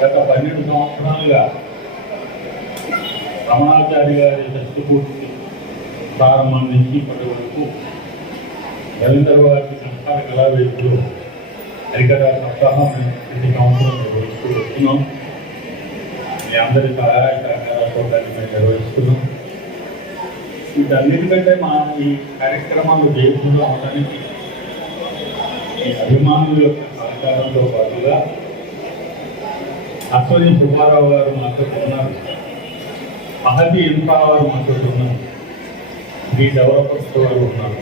గత 12 సంవత్సరాలుగా రమణాచారి గారి షష్ఠపూర్తి ప్రారంభం నుంచి ఇప్పటి వరకు రవీంద్ర వారి సంస్థాన కళావేదికలు హరికథ సప్తాహం ప్రతి సంవత్సరం నిర్వహిస్తూ వస్తున్నాం. మీ అందరి సహాయ సహకారాలతో దాన్ని మేము నిర్వహిస్తున్నాం. వీటన్నిటికంటే మా ఈ కార్యక్రమాలు జయపూర్లో అవడానికి ఈ అభిమానుల యొక్క సహకారంతో పాటుగా అశ్వని సుబ్బారావు గారు మాతో ఉన్నారు, మహతి ఇన్ఫా వారు మాతో ఉన్నారు, ఈ డెవలపర్స్ వారు ఉన్నారు,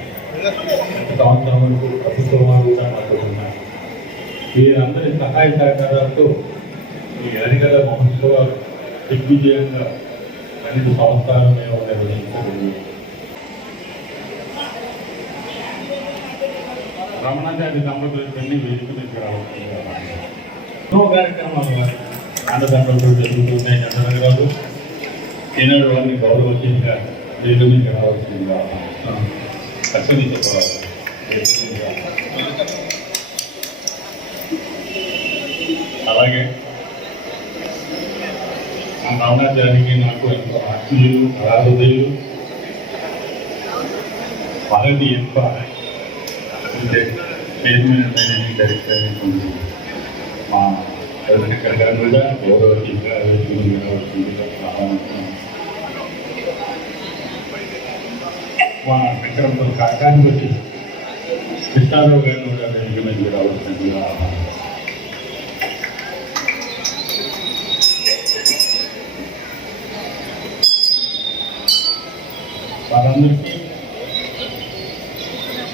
సంవత్సరం వరకు ప్రభుత్వం వారు కూడా మాతో ఉన్నారు. వీరందరి సహాయ సహకారాలతో ఈ హరికథ మహోత్సవాలు దిగ్విజయంగా 12 సంవత్సరాలు మేము నిర్వహించగలిగాం. రమణాచారి దంపతులన్నీ వేదిక మీద రావచ్చు. ఎన్నో కార్యక్రమాలు అండదండలు జరుగుతున్నాయి. చంద్రనగరాలు ఈనాడు వారిని గౌరవచ్యంగా వేదిక మీద రావాల్సిందిగా అశ్వని చెప్పాలి. అలాగే రమణాచారికి నాకు ఎంతో ఆత్మీయులు కళాహృదయులు మహతి ఎక్కువ చైర్మన్ మేనేజింగ్ డైరెక్టర్ మా రవిశంకర్ గారు కూడా గౌరవచ్యంగా మా విక్రమపురం కాకాని వచ్చి కృష్ణారావు గారిని కూడా వేదిక రావాల్సిందిగా వారందరికీ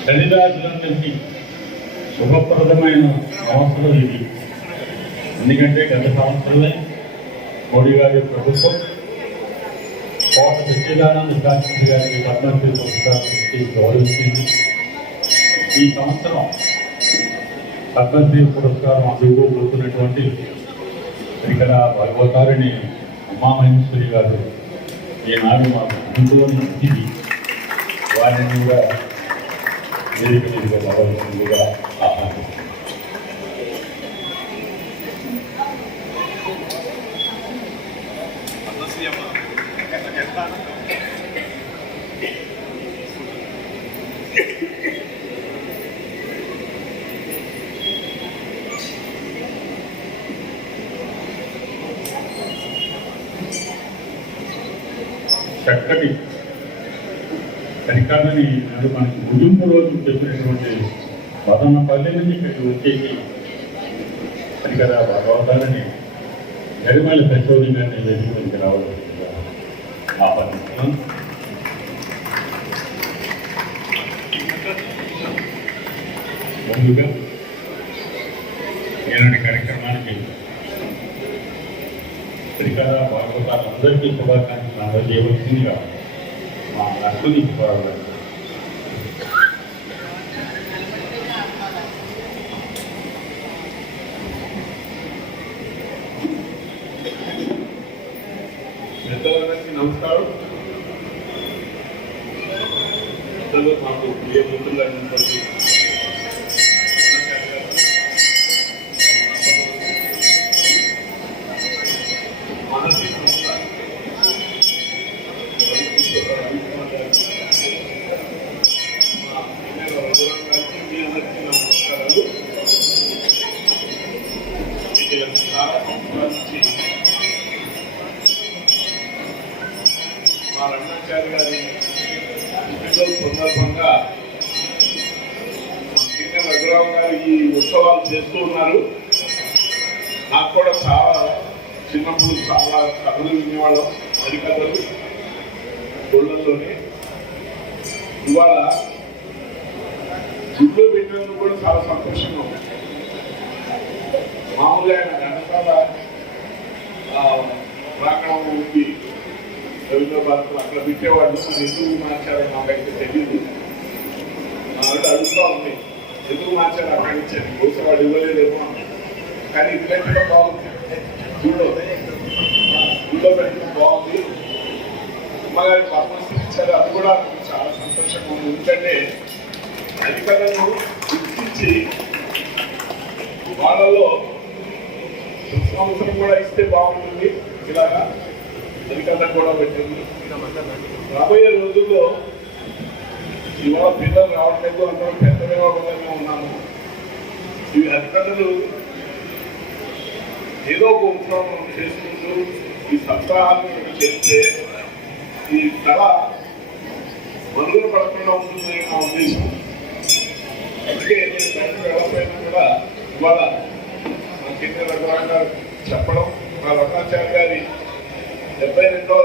దళితులందరికీ శుభప్రదమైన సంవత్సరం ఇది. ఎందుకంటే గత సంవత్సరమే మోడీ గారి ప్రభుత్వం కోట సత్యనారాయణ శాస్త్రి గారికి పద్మశ్రీ పురస్కారం గౌరవించింది. ఈ సంవత్సరం పద్మశ్రీ పురస్కారం అందుకోబోతున్నటువంటి ఇక్కడ భగవతారిణి ఉమామహేశ్వరి గారు ఈనాడు మాకు ఇంట్లోని అతిథి, వారిని కూడా వేదిక మీదుగా రావాల్సిందిగా ఆహ్వానిస్తున్నాను. చక్కటి సరికాదని మనకి ముగింపు రోజు చెప్పినటువంటి వదనపల్లి నుంచి ఇక్కడికి వచ్చేసి సరికద భగవతాలని గరిమల ప్రచోదం గారిని వేదికకి రావాల్సిందిగా ఆహ్వానిస్తున్నాం. ముందుగా ఈనాటి కార్యక్రమానికి శ్రీకథ భాగవతాలందరికీ శుభాకాంక్షలు అందజేయవలసిందిగా మా అశ్వని సుబ్బారావు గారు. పెద్దలందరికీ నమస్కారం. పెద్దలు మాకు ఏ ముందుగా మా రమణాచారి గారి సందర్భంగా మా కింద రఘురావు గారు ఈ ఉత్సవాలు చేస్తూ ఉన్నారు. నాకు కూడా చాలా చిన్నప్పుడు చాలా కథలు వినేవాళ్ళం, హరికథలు గుళ్ళల్లోనే. ఇవాళ గుళ్ళో పెట్టినందుకు కూడా చాలా సంతోషంగా ఉంది. మామూలుగా ఆయన ఘనకాల ప్రాంగణం ఉంది రవీంద్ర భారత్ అక్కడ పెట్టేవాళ్ళు. మరి ఎందుకు మార్చారో నాకైతే తెలియదు. ఆవిడ అడుగుతూ ఉంది ఎందుకు మార్చారు అక్కడి నుంచి అని. బహుశా వాడు ఇవ్వలేదేమో. కానీ ఇది పెట్టడం బాగుంది, గుళ్ళో పెట్టడం బాగుంది. అమ్మగారి పద్మశ్రీ ఇచ్చారు, అది కూడా చాలా సంతోషంగా ఉంది. ఎందుకంటే అధికారులను గుర్తించి వాళ్ళలో సంవత్సరం కూడా ఇస్తే బాగుంటుంది. ఇలాగా అధికారులు కూడా పెట్టింది. రాబోయే రోజుల్లో ఇవాళ పిల్లలు రావట్లేదు, అందరూ పెద్ద వివాహంగా ఉన్నాము. ఇవి అధికారులు ఏదో ఒక ఉత్సవం చేసుకుంటూ ఈ సప్తాహాన్ని చేస్తే ఈ కళ మనుగడ పడకుండా ఉంటుందని నా ఉద్దేశం. అందుకే నేను వెళ్ళకపోయినా కూడా ఇవాళ మా కింద రఘురాంగా చెప్పడం, మా రఘునాచార్య గారి 72వ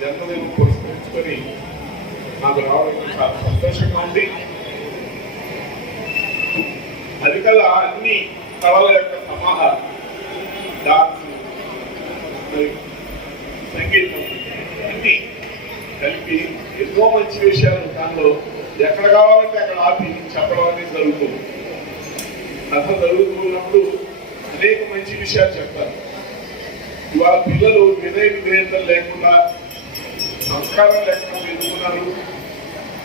జన్మదినం పురస్కరించుకొని నాకు రావడం చాలా సంతోషంగా ఉంది. అది కదా అన్ని కళల యొక్క సమాహారం, డాన్స్, సంగీతం అన్ని కలిపి ఎన్నో మంచి విషయాలు దానిలో ఎక్కడ కావాలంటే అక్కడ ఆపి చెప్పడం అనేది జరుగుతుంది. కథ జరుగుతున్నప్పుడు అనేక మంచి విషయాలు చెప్తారు. ఇవాళ పిల్లలు విధేయతలు లేకుండా, సంస్కారం లేకుండా ఎదుగుతున్నారు,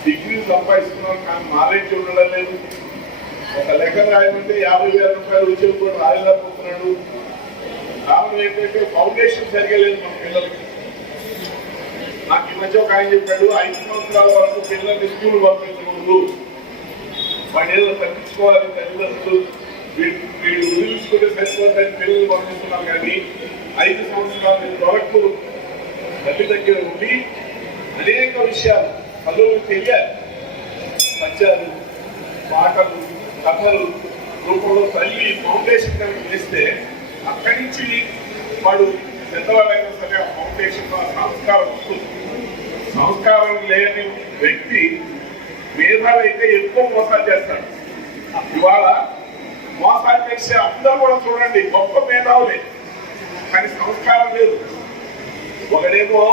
డిగ్రీలు సంపాదిస్తున్నారు, కానీ నాలెడ్జ్ ఉండడం లేదు. ఒక లెక్క రాయమంటే 50,000 రూపాయలు ఉద్యోగం కూడా రాయలేకపోతున్నాడు. కారణం ఏంటంటే ఫౌండేషన్ సరిగా లేదు మన పిల్లలకి. నాకు ఈ మధ్య ఒక ఆయన చెప్పాడు, 5 సంవత్సరాల వరకు పిల్లల్ని స్కూల్ పంపించకూడదు, వాడు ఏదో తప్పించుకోవాలి, తల్లిదండ్రులు వీడు వదిలించుకుంటే సరిపోతాయని పిల్లలు పంపిస్తున్నారు. కానీ 5 సంవత్సరాల వరకు తల్లి దగ్గర ఉండి అనేక విషయాలు పనులు తెలియాలి. పద్యాలు, పాటలు, కథలు రూపంలో తల్లి ఫౌండేషన్ కనుక వేస్తే అక్కడి నుంచి వాడు పెద్దవాళ్ళైనా సరే ఆ ఫౌండేషన్ సంస్కారం వస్తుంది. సంస్కారం లేని వ్యక్తి మేధావైతే ఎక్కువ మోసాలు చేస్తాడు. ఇవాళ మోసాలు చేసే అందరూ కూడా చూడండి గొప్ప మేధావులే, కానీ సంస్కారం లేదు. ఒకడేమో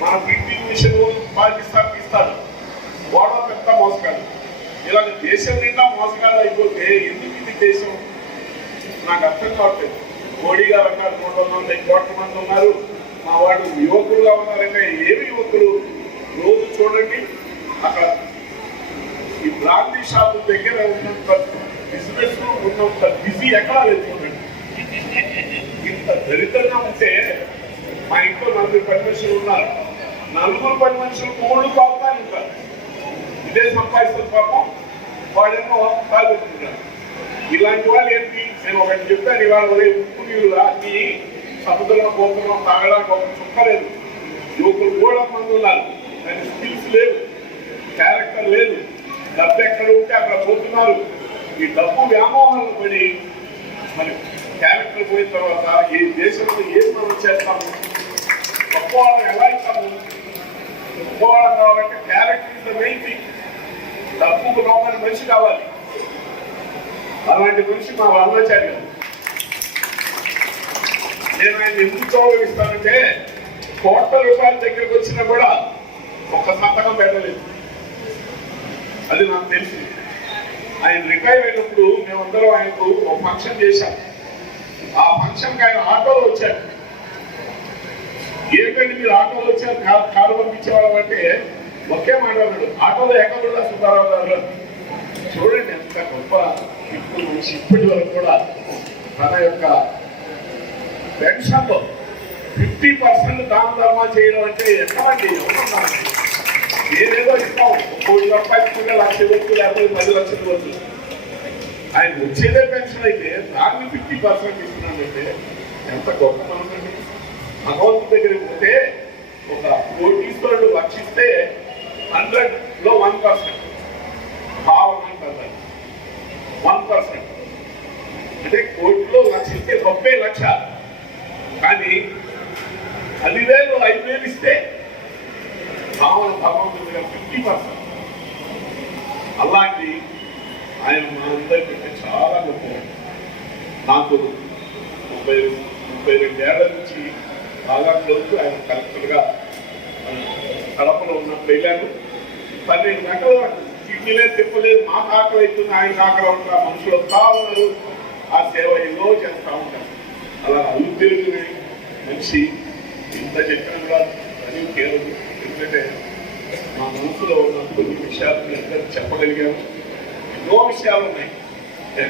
మన ప్రింటింగ్ మిషన్ పాకిస్తాన్కి ఇస్తాడు, వాడో పెద్ద మోసగాడు. ఇలాగ దేశం నిండా మోసగాడు అయిపోతే ఎందుకు ఇది దేశం నాకు అర్థం కావట్లేదు. మోడీ గారు అన్నారు 340 కోట్ల మంది ఉన్నారు, మా వాడు యువకులుగా ఉన్నారంటే ఏమి యువకులు? రోజు చూడండి అక్కడ ఈ బ్రాండీ షాపు దగ్గర ఉన్నంత బిజినెస్ ఉన్నంత బిజీ ఎక్కడా లేదు చూడండి. ఇంత దరిద్రంగా ఉంటే మా ఇంట్లో 40 పని మనుషులు ఉన్నారు, 4 పని మనుషులు 3 పాపుతానే ఉంటారు. ఇదే సంపాదిస్తున్న పాపం వాడేమో పాల్గొంటున్నారు. ఇలాంటి వాళ్ళు ఏంటి? నేను ఒకటి చెప్పాను, ఇవాళ ఉప్పు నీళ్ళు అన్ని సముద్రంలో పోతున్నాం, తాగడానికి ఒక చుక్కలేదు. యువకులు కూడా మంది ఉన్నారు, కానీ స్కిల్స్ లేవు, క్యారెక్టర్ లేదు. డబ్బు ఎక్కడ ఉంటే అక్కడ పోతున్నారు. ఈ డబ్బు వ్యామోహాలను పడి మరి క్యారెక్టర్ పోయిన తర్వాత ఈ దేశంలో ఏం మనం చేస్తాము? గొప్పవాళ్ళని ఎలా ఇస్తాము? గొప్పవాళ్ళం కావాలంటే character is the main thing. డబ్బుకు లోపల మనిషి కావాలి. అలాంటి మనిషి మా రామాచార్య. నేను ఆయన ఎందుకు గౌరవిస్తానంటే కోట్ల రూపాయల దగ్గరకు వచ్చినా కూడా ఒక సంతకం పెట్టలేదు. అది నాకు తెలుసు. ఆయన రిటైర్ అయినప్పుడు మేమందరం ఆయనకు ఒక ఫంక్షన్ చేశాం. ఆ ఫంక్షన్కి ఆయన ఆటోలో వచ్చారు. ఏంటంటే మీరు ఆటోలో వచ్చారు, కారు పంపించేవాళ్ళం అంటే ఒకే మాట్లాడాడు, ఆటోలో ఎక్కడ సుబ్బారావు గారు. చూడండి ఎంత గొప్ప ఇప్పుడు మనిషి. ఇప్పటి వరకు కూడా తన యొక్క పెన్షన్లో 50% దాన ధర్మాలు చేయడం అంటే ఎక్కడండి? ఏదేదో ఇస్తాం, 1 కోటి రూపాయలు 1,00,000 వచ్చు, లేకపోతే 10 లక్షలు వచ్చు. ఆయన వచ్చేదే పెన్షన్ అయితే దాన్ని 50% ఇస్తున్నాడంటే ఎంత గొప్ప మనసు. భగవంతుడి దగ్గరికి పోతే ఒక కోటీశ్వరుడు లక్షిస్తే 100లో 1% భావన అంటారు. 1% అంటే కోటిలో లక్షిస్తే 30,00,000, కానీ 10,000 5,000 ఇస్తే భావన భగవంతుడిగా 50%. అలాంటి ఆయన మనందరికంటే చాలా గొప్ప. నాకు 32 ఏళ్ల నుంచి బాగా క్లోజ్. ఆయన కలెక్టర్గా కడపలో ఉన్నప్పుడు వెళ్ళాను. 12 గంటల కిడ్నీలే తిప్పలేదు, మా ఆకలి అవుతుంది, ఆయన ఆకలి ఉంటా, మనుషులు వస్తా ఉన్నారు, ఆ సేవ ఏదో చేస్తూ ఉంటారు. అలా అల్లు తిరిగి మనిషి ఇంత చెప్పిన కూడా అని కేవలం ఎందుకంటే మా మనసులో ఉన్న కొన్ని విషయాలు మీ అందరికీ చెప్పగలిగాము. ఎన్నో విషయాలు ఉన్నాయి.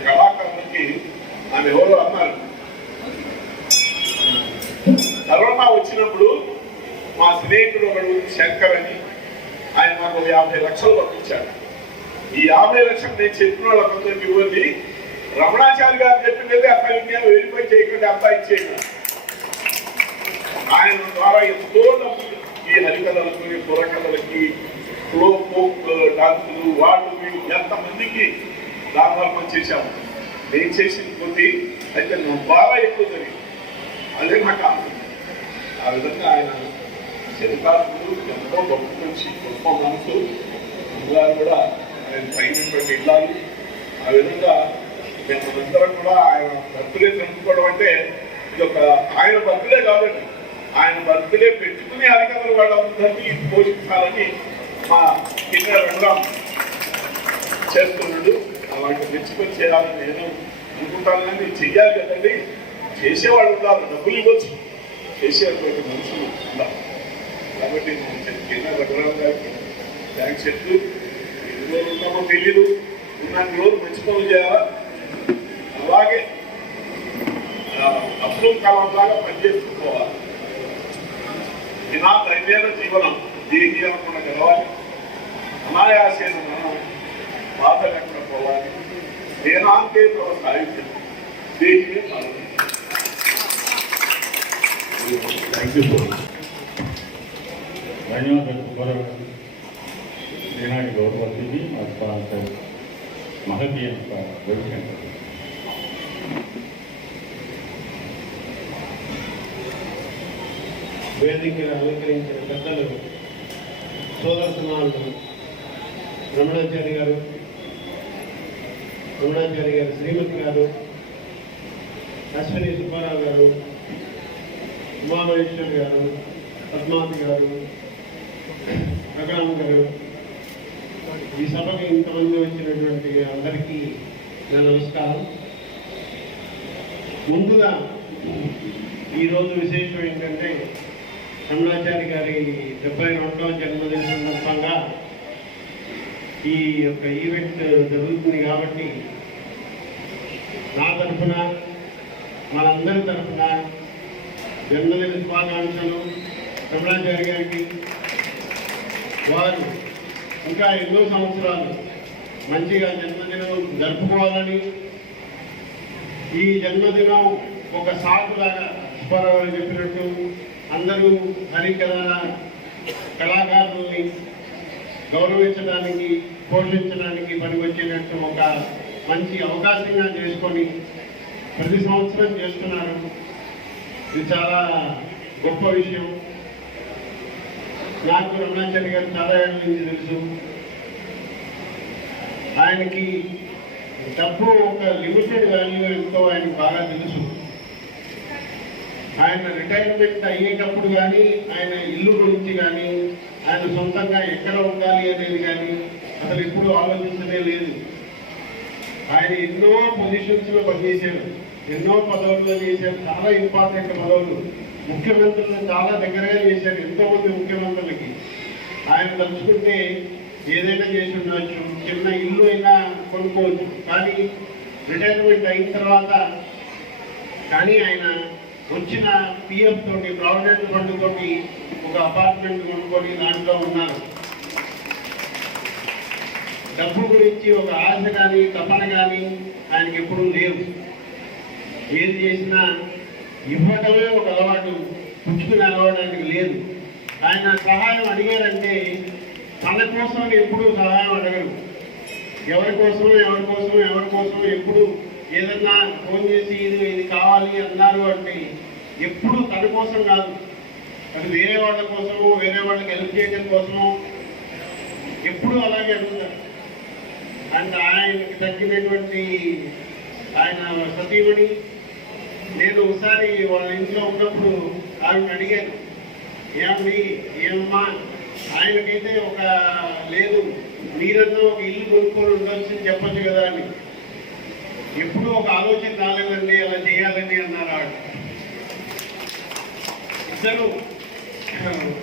కళాకారులకి ఆమె ఎవరో అన్నారు, కరోనా వచ్చినప్పుడు మా స్నేహితుడు ఒకడు శంకర్ అని ఆయన మాకు 50 లక్షలు పంపించాడు. ఈ 50 లక్షలు నేను చెప్పిన వాళ్ళందరికీ ఇవ్వండి, రమణాచారి గారు చెప్పింది అసలు ఇండియా వెరిఫై చేయకుండా అంతా ఇచ్చేయండి. ఆయన ద్వారా ఎంతో డబ్బులు ఈ హరికథలకి, పురకథలకి, ఫోక్ డాన్సులు, వాళ్ళు వీళ్ళు ఎంతమందికి దాదాపు చేశాము. నేను చేసింది కొద్ది అయితే నువ్వు బాగా ఎక్కువ జరిగింది. అదే నాకు ఆ విధంగా ఆయన చరితార్థులు ఎంతో గొప్ప మంచి గొప్ప మనసు ఇల్లాలు కూడా ఆయన పైనటువంటి ఇల్లాలు. ఆ విధంగా మేమందరం కూడా ఆయన బర్త్డే జరుపుకోవడం అంటే ఇది ఒక ఆయన బర్త్డే కాదండి, ఆయన బర్త్డే పెట్టుకుని హరికథలు వాళ్ళందరినీ పోషించాలని మా కింద రంగం చేస్తున్నాడు. అలాంటి మెచ్చుకొని చేయాలని నేను అనుకుంటాను. కానీ చెయ్యాలి కదండి, చేసేవాళ్ళు ఉండాలి, డబ్బులు ఇవ్వచ్చు, చేసేటువంటి మనుషులు ఉండాలి. కాబట్టి నేను కింద రఘురామ్ గారికి థ్యాంక్స్ చెప్తూ, ఎన్ని రోజులు ఉన్నామో తెలీదు, ఉన్నన్ని రోజులు మంచి పనులు చేయాలా. అలాగే అబ్దుల్ కలాం లాగా పనిచేసుకోవాలి. నా దైవేన జీవనం దీనికి అనుకున్న గెలవాలి, అనాయాసేన మనం బాధ లేకుండా పోవాలి. నేనాంతే తమ సాహిత్యం దేనికే కాదు. Thank you so much. ధన్యవాదాలు. ఈనాటి గౌరవతిథి మహతీయ భవిష్యత్తు వేదికను అలంకరించిన పెద్దలు సోదర సమానులు రమణాచారి గారు, రమణాచారి గారు శ్రీమతి గారు, అశ్విని సుబ్బారావు గారు, ఉమామహేశ్వరి గారు, పద్మావతి గారు, రఘురామ్ గారు, ఈ సభకు ఇంతమంది వచ్చినటువంటి అందరికీ నా నమస్కారం. ముందుగా ఈరోజు విశేషం ఏంటంటే రమణాచారి గారి 72వ జన్మదిన సందర్భంగా ఈ యొక్క ఈవెంట్ జరుగుతుంది కాబట్టి నా తరఫున మనందరి తరఫున జన్మదిన శుభాకాంక్షలు రమణాచారి గారికి. వారు ఇంకా ఎన్నో సంవత్సరాలు మంచిగా జన్మదినం జరుపుకోవాలని, ఈ జన్మదినం ఒక సాగులాగా సుబ్బారావు చెప్పినట్టు అందరూ హరికథ కళాకారుల్ని గౌరవించడానికి, పోషించడానికి పనికొచ్చేటట్టు ఒక మంచి అవకాశంగా చేసుకొని ప్రతి సంవత్సరం చేస్తున్నారు. ఇది చాలా గొప్ప విషయం. నాకు రమణాచారి గారు చాలా ఏళ్ళ నుంచి తెలుసు. ఆయనకి డబ్బు ఒక లిమిటెడ్ వాల్యూ ఎంతో ఆయనకు బాగా తెలుసు. ఆయన రిటైర్మెంట్ అయ్యేటప్పుడు కానీ, ఆయన ఇల్లు గురించి కానీ, ఆయన సొంతంగా ఎక్కడ ఉండాలి అనేది కానీ అసలు ఎప్పుడూ ఆలోచించనే లేదు. ఆయన ఎన్నో పొజిషన్స్లో పనిచేశారు, ఎన్నో పదవుల్లో చేశారు, చాలా ఇంపార్టెంట్ పదవులు. ముఖ్యమంత్రులను చాలా దగ్గరగా చేశారు, ఎంతోమంది ముఖ్యమంత్రులకి. ఆయన తలుచుకుంటే ఏదైనా చేసి ఉండవచ్చు, చిన్న ఇల్లు అయినా కొనుక్కోవచ్చు. కానీ రిటైర్మెంట్ అయిన తర్వాత కానీ ఆయన వచ్చిన పిఎఫ్ తోటి, ప్రావిడెంట్ ఫండ్ తోటి ఒక అపార్ట్మెంట్ కొనుక్కొని దాంట్లో ఉన్నారు. డబ్బు గురించి ఒక ఆశ కానీ తపన కానీ ఆయనకి ఎప్పుడూ లేవు. ఏది చేసినా ఇవ్వటమే ఒక అలవాటు, పుచ్చుకుని అలవాటానికి లేదు. ఆయన సహాయం అడిగారంటే తన కోసం ఎప్పుడూ సహాయం అడగరు. ఎవరి కోసమో ఎప్పుడు ఏదన్నా ఫోన్ చేసి ఇది కావాలి అన్నారు అంటే ఎప్పుడు తన కోసం కాదు, అది వేరే వాళ్ళ కోసమో, వేరే వాళ్ళకి హెల్ప్ చేయడం కోసమో ఎప్పుడు అలాగే అడుగుతారు. అండ్ ఆయనకి తగ్గినటువంటి ఆయన సతీమణి, నేను ఒకసారి వాళ్ళ ఇంట్లో ఉన్నప్పుడు ఆవిడ అడిగాను, ఏమమ్మా ఆయనకైతే ఒక లేదు, మీరన్నా ఒక ఇల్లు కొనుక్కొని ఉండాల్సింది చెప్పచ్చు కదా అని. ఎప్పుడూ ఒక ఆలోచన రాలేదండి అలా చేయాలని అన్నారు ఆవిడ. ఇద్దరు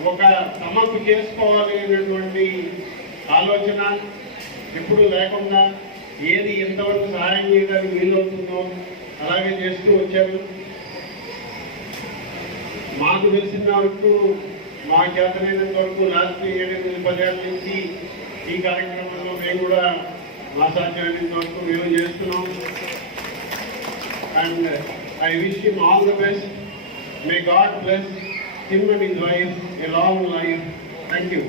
ఒక తమకు చేసుకోవాలి అనేటువంటి ఆలోచన ఎప్పుడు లేకుండా ఏది ఎంతవరకు సహాయం చేయడానికి వీలవుతుందో అలాగే చేస్తూ వచ్చారు. మాకు తెలిసిన వరకు మా చేతనైనంత వరకు లాస్ట్ 7-10 ఏళ్ళ నుంచి ఈ కార్యక్రమంలో మేము కూడా మా సాధ్యమైనంత వరకు మేము చేస్తున్నాం. And I wish him all the best. May God bless him and his wife a long life. Thank you.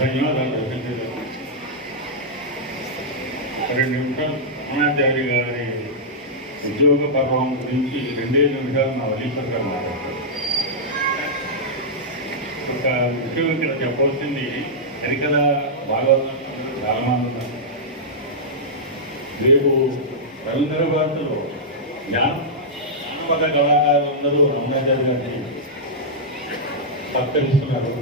ధన్యవాదాలు రచయిత గారు. 2 నిమిషాలు రమణాచారి గారి ఉద్యోగ పర్వం గురించి 2 నిమిషాలు నా వలీశ్వర్ గారు మాట్లాడతారు. ఒక విషయం ఇక్కడ చెప్పవలసింది హరికథ భాగవతం చాలా మంది ఉన్నారు. రేపు రవీంద్ర భారతిలో జానపద కళాకారులందరూ రమణాచారి గారిని సత్కరిస్తున్నారు.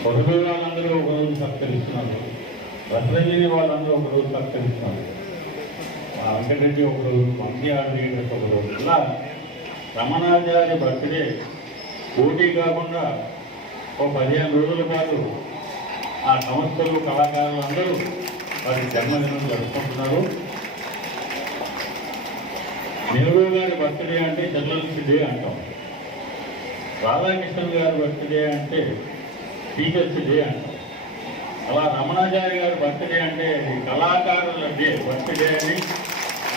స్వరూపి వాళ్ళందరూ ఒకరోజు సత్కరిస్తున్నారు. రత్నగిరి వాళ్ళందరూ ఒకరోజు సత్కరిస్తున్నారు. వెంకటరెడ్డి ఒకరోజు, మంచి ఆర్డర్ ఒకరోజు. ఇలా రమణాచారి బర్త్డే పోటీ కాకుండా ఒక 15 రోజుల పాటు ఆ సంస్థలు కళాకారులు అందరూ వారి జన్మదినం జరుపుకుంటున్నారు. నెహ్రూ గారి బర్త్డే అంటే చిల్డ్రన్స్ డే అంటాం. రాధాకృష్ణన్ గారి బర్త్డే అంటే టీచర్స్ డే అంటాం. అలా రమణాచారి గారి బర్త్డే అంటే కళాకారుల డే, బర్త్డే అని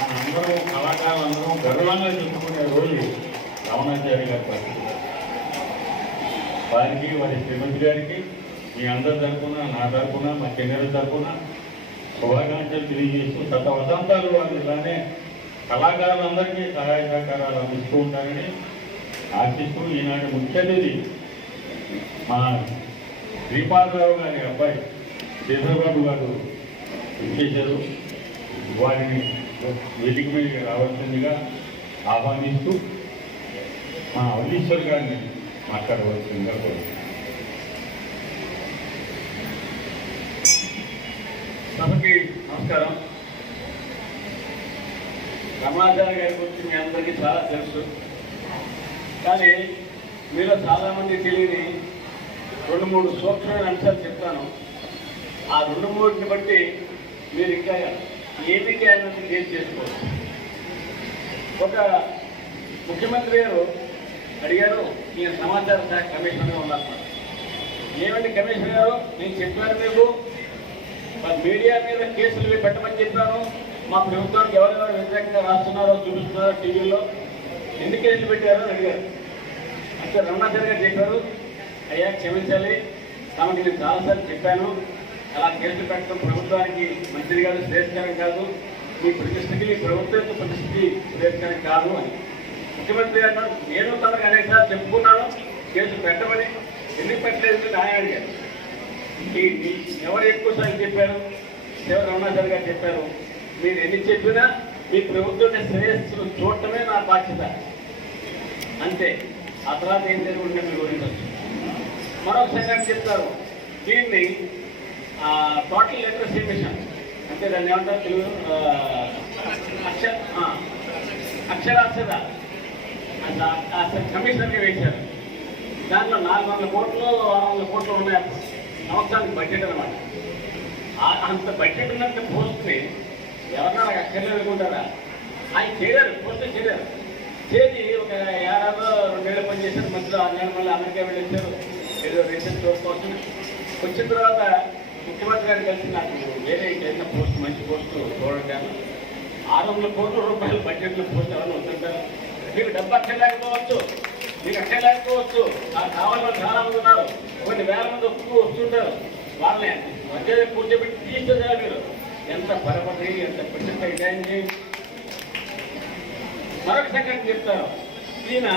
అందరూ కళాకారులందరూ గర్వంగా చెప్పుకునే రోజు రమణాచారి గారి బర్త్డే. వారికి, వారి శ్రీమతి గారికి మీ అందరి తరఫున, నా తరఫున, మా చెన్నెల తరఫున శుభాకాంక్షలు తెలియజేస్తూ గత వసంతాలు వాళ్ళు ఇలానే కళాకారులందరికీ సహాయ సహకారాలు అందిస్తూ ఉంటారని ఆశిస్తూ ఈనాటి ముఖ్య అతిథి మా శ్రీపాదరావు గారి అబ్బాయి చంద్రబాబు గారు ఇచ్చేశారు. వారిని వేదిక మీద రావాల్సిందిగా ఆహ్వానిస్తూ మా వల్లీశ్వర్ గారిని మాట్లాడవలసిందిగా కోరుతున్నాను. సభకి నమస్కారం. రమణాచారి గారి గురించి మీ అందరికీ చాలా తెలుసు. కానీ మీలో చాలామంది తెలియని 2-3 సూక్ష్మమైన అంశాలు చెప్తాను. ఆ 2-3ని బట్టి మీరు ఇంకా ఏమిటి అన్నది గేజ్ చేసుకోవచ్చు. ఒక ముఖ్యమంత్రి గారు అడిగారు, ఈయన సమాచార శాఖ కమిషనర్గా ఉన్నారు. ఏమండి కమిషనర్ గారు, నేను చెప్పాను మీకు మీడియా మీద కేసులు పెట్టమని చెప్పాను. మా ప్రభుత్వానికి ఎవరెవరు వ్యతిరేకంగా రాస్తున్నారో చూపిస్తున్నారో టీవీలో, ఎన్ని కేసులు పెట్టారో అని అడిగారు. అంటే రమణాచారి గారు చెప్పారు, అయ్యా క్షమించాలి, తమకి నేను చాలాసార్లు చెప్పాను, అలా కేసులు పెట్టడం ప్రభుత్వానికి మంత్రి గారు శ్రేయస్కరం కాదు, మీ ప్రతిష్టకి మీ ప్రభుత్వం యొక్క ప్రతిష్టకి శ్రేయస్కరం కాదు అని. ముఖ్యమంత్రి గారు నేను తనకు అనేకసార్లు చెప్పుకున్నాను కేసులు పెట్టమని, ఎందుకు పెట్టలేదు ఆయన అడిగారు. ఎవరు ఎక్కువసార్లు చెప్పారు? ఎవరు రమణాచారి గారు చెప్పారు, మీరు ఎన్ని చెప్పినా మీ ప్రభుత్వం శ్రేయస్సును చూడటమే నా బాధ్యత, అంతే. ఆ తర్వాత ఏం జరుగుతుంటే మీరు ఊహించవచ్చు. మరొక సంగతి చెప్తారు, దీన్ని టోటల్ లిటరసీ మిషన్ అంటే దాన్ని ఏమంటారు తెలుగు అక్షరాస్యత కమిషనర్గా వేశారు. దాంట్లో 400 కోట్లు 600 కోట్లు ఉన్నాయి సంవత్సరానికి బడ్జెట్ అనమాట. అంత బడ్జెట్ ఉన్నంత పోస్ట్ని ఎవరన్నా నాకు అక్కర్లేదు అనుకుంటారా? ఆయన చేరారు, పోస్ట్ చేరారు. చేసి ఒక 2 ఏళ్ళు పనిచేశారు. మధ్యలో 6 నెలల మళ్ళీ అమెరికా వెళ్ళొచ్చారు, ఏదో రీసెర్చ్ కోసం. వచ్చిన తర్వాత ముఖ్యమంత్రి గారు కలిసి నాకు వేరే ఏదైనా పోస్ట్ మంచి పోస్టు చూడండి, 600 కోట్ల రూపాయల బడ్జెట్లో పోస్ట్ ఎవరైనా వస్తుంటారు. మీకు డబ్బు అక్కర్లేకపోవచ్చు, మీకు అక్కర్లేకపోవచ్చు, నాకు కావాలని చాలా మంది ఉన్నారు, కొన్ని వేల మంది వస్తుంటారు. వాళ్ళని మధ్య కూర్చోబెట్టి తీసేసారు. మీరు ఎంత పరపతి, ఎంత ప్రతిష్ట ఇటాయించి. మరొక సంగతి చెప్తారు, ఈయన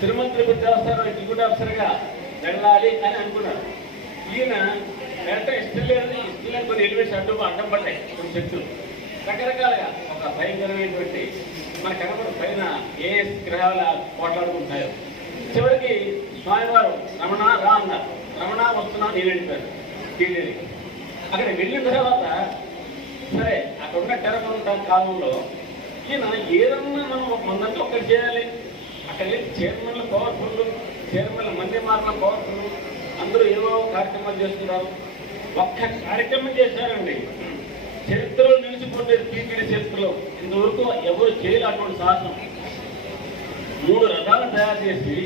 తిరుమల తిరుపతి దేవస్థానం ఎగ్జిక్యూటివ్ ఆఫీసర్గా వెళ్ళాలి అని అనుకున్నారు. ఈయన వెంట ఇష్టం లేని కొన్ని ఎలివేషన్ అడ్డం పడ్డాయి, కొన్ని శక్తులు రకరకాలుగా. ఒక భయంకరమైనటువంటి మన కనపడ పైన ఏఎస్ గ్రహాల పోట్లాడుకుంటారు. చివరికి స్వామివారు రమణ రా అన్నారు. రమణ వస్తున్నా నేను వెళ్ళిపోయాను టీడీని. అక్కడ వెళ్ళిన తర్వాత సరే అక్కడ ఉన్న టెరపంత కాలంలో ఈయన ఏదన్నా మనం ఒక మందంతా ఒక్కటి చేయాలి. అక్కడ చైర్మన్లు పవర్ఫుల్, చైర్మన్ల మంది మారిన పవర్ఫుల్, అందరూ ఏవో కార్యక్రమాలు చేస్తున్నారు. ఒక్క కార్యక్రమం చేశారండి, చరిత్రలో నిలిచిపోలేదు. టీటీడీ చరిత్రలో ఇంతవరకు ఎవరు చేయలే అటువంటి సాహసం. 3 రథాలను తయారు చేసి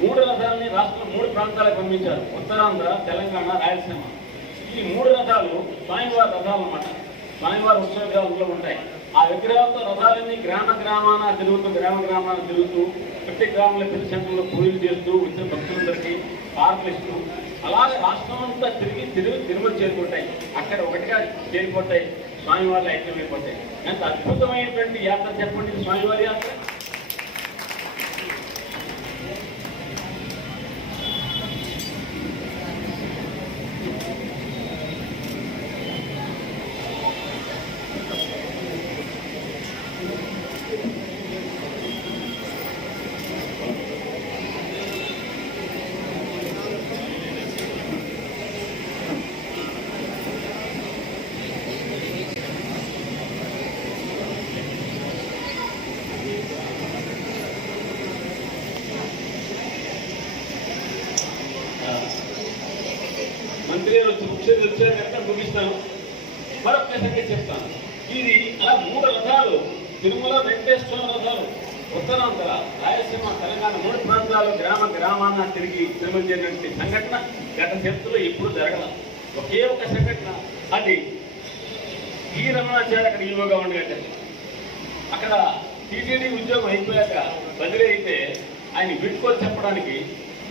3 రథాలని రాష్ట్రం 3 ప్రాంతాలకు పంపించారు. ఉత్తరాంధ్ర, తెలంగాణ, రాయలసీమ. ఈ 3 రథాలు స్వామివారి రథాలు అన్నమాట. స్వామివారి ఉత్సవ విగ్రహాలు ఉంటాయి. ఆ విగ్రహాలతో రథాలన్నీ గ్రామ గ్రామాన తిరుగుతూ ప్రతి గ్రామంలో ప్రతి సెంటర్లో పూజలు చేస్తూ వచ్చిన భక్తులందరికీ పార్కులు అలాగే రాష్ట్రం అంతా తిరిగి తిరుమల చేరుకుంటాయి. అక్కడ ఒకటిగా చేరిపోతాయి. స్వామివారి ఐక్యమైపోతాయి. ఎంత అద్భుతమైనటువంటి యాత్ర చెప్పండి స్వామివారి యాత్ర. మంత్రి గారు వచ్చారు కనుక ముగిస్తాను. మరొక సంగతి చెప్తాను. ఇది అలా 3 రథాలు తిరుమల వెంకటేశ్వర రథాలు ఉత్తరాంధ్ర, రాయలసీమ, తెలంగాణ 3 ప్రాంతాలు గ్రామాన తిరిగి తిరుమల చేరినటువంటి సంఘటన గత చరిత్రలో ఎప్పుడు జరగల. ఒకే ఒక సంఘటన. అది ఈ రమణాచార్య అక్కడ ఈవోగా ఉండగా అక్కడ టీటీడీ ఉద్యోగం అయిపోయాక బదిలీ అయితే ఆయన వీడ్కోలు చెప్పడానికి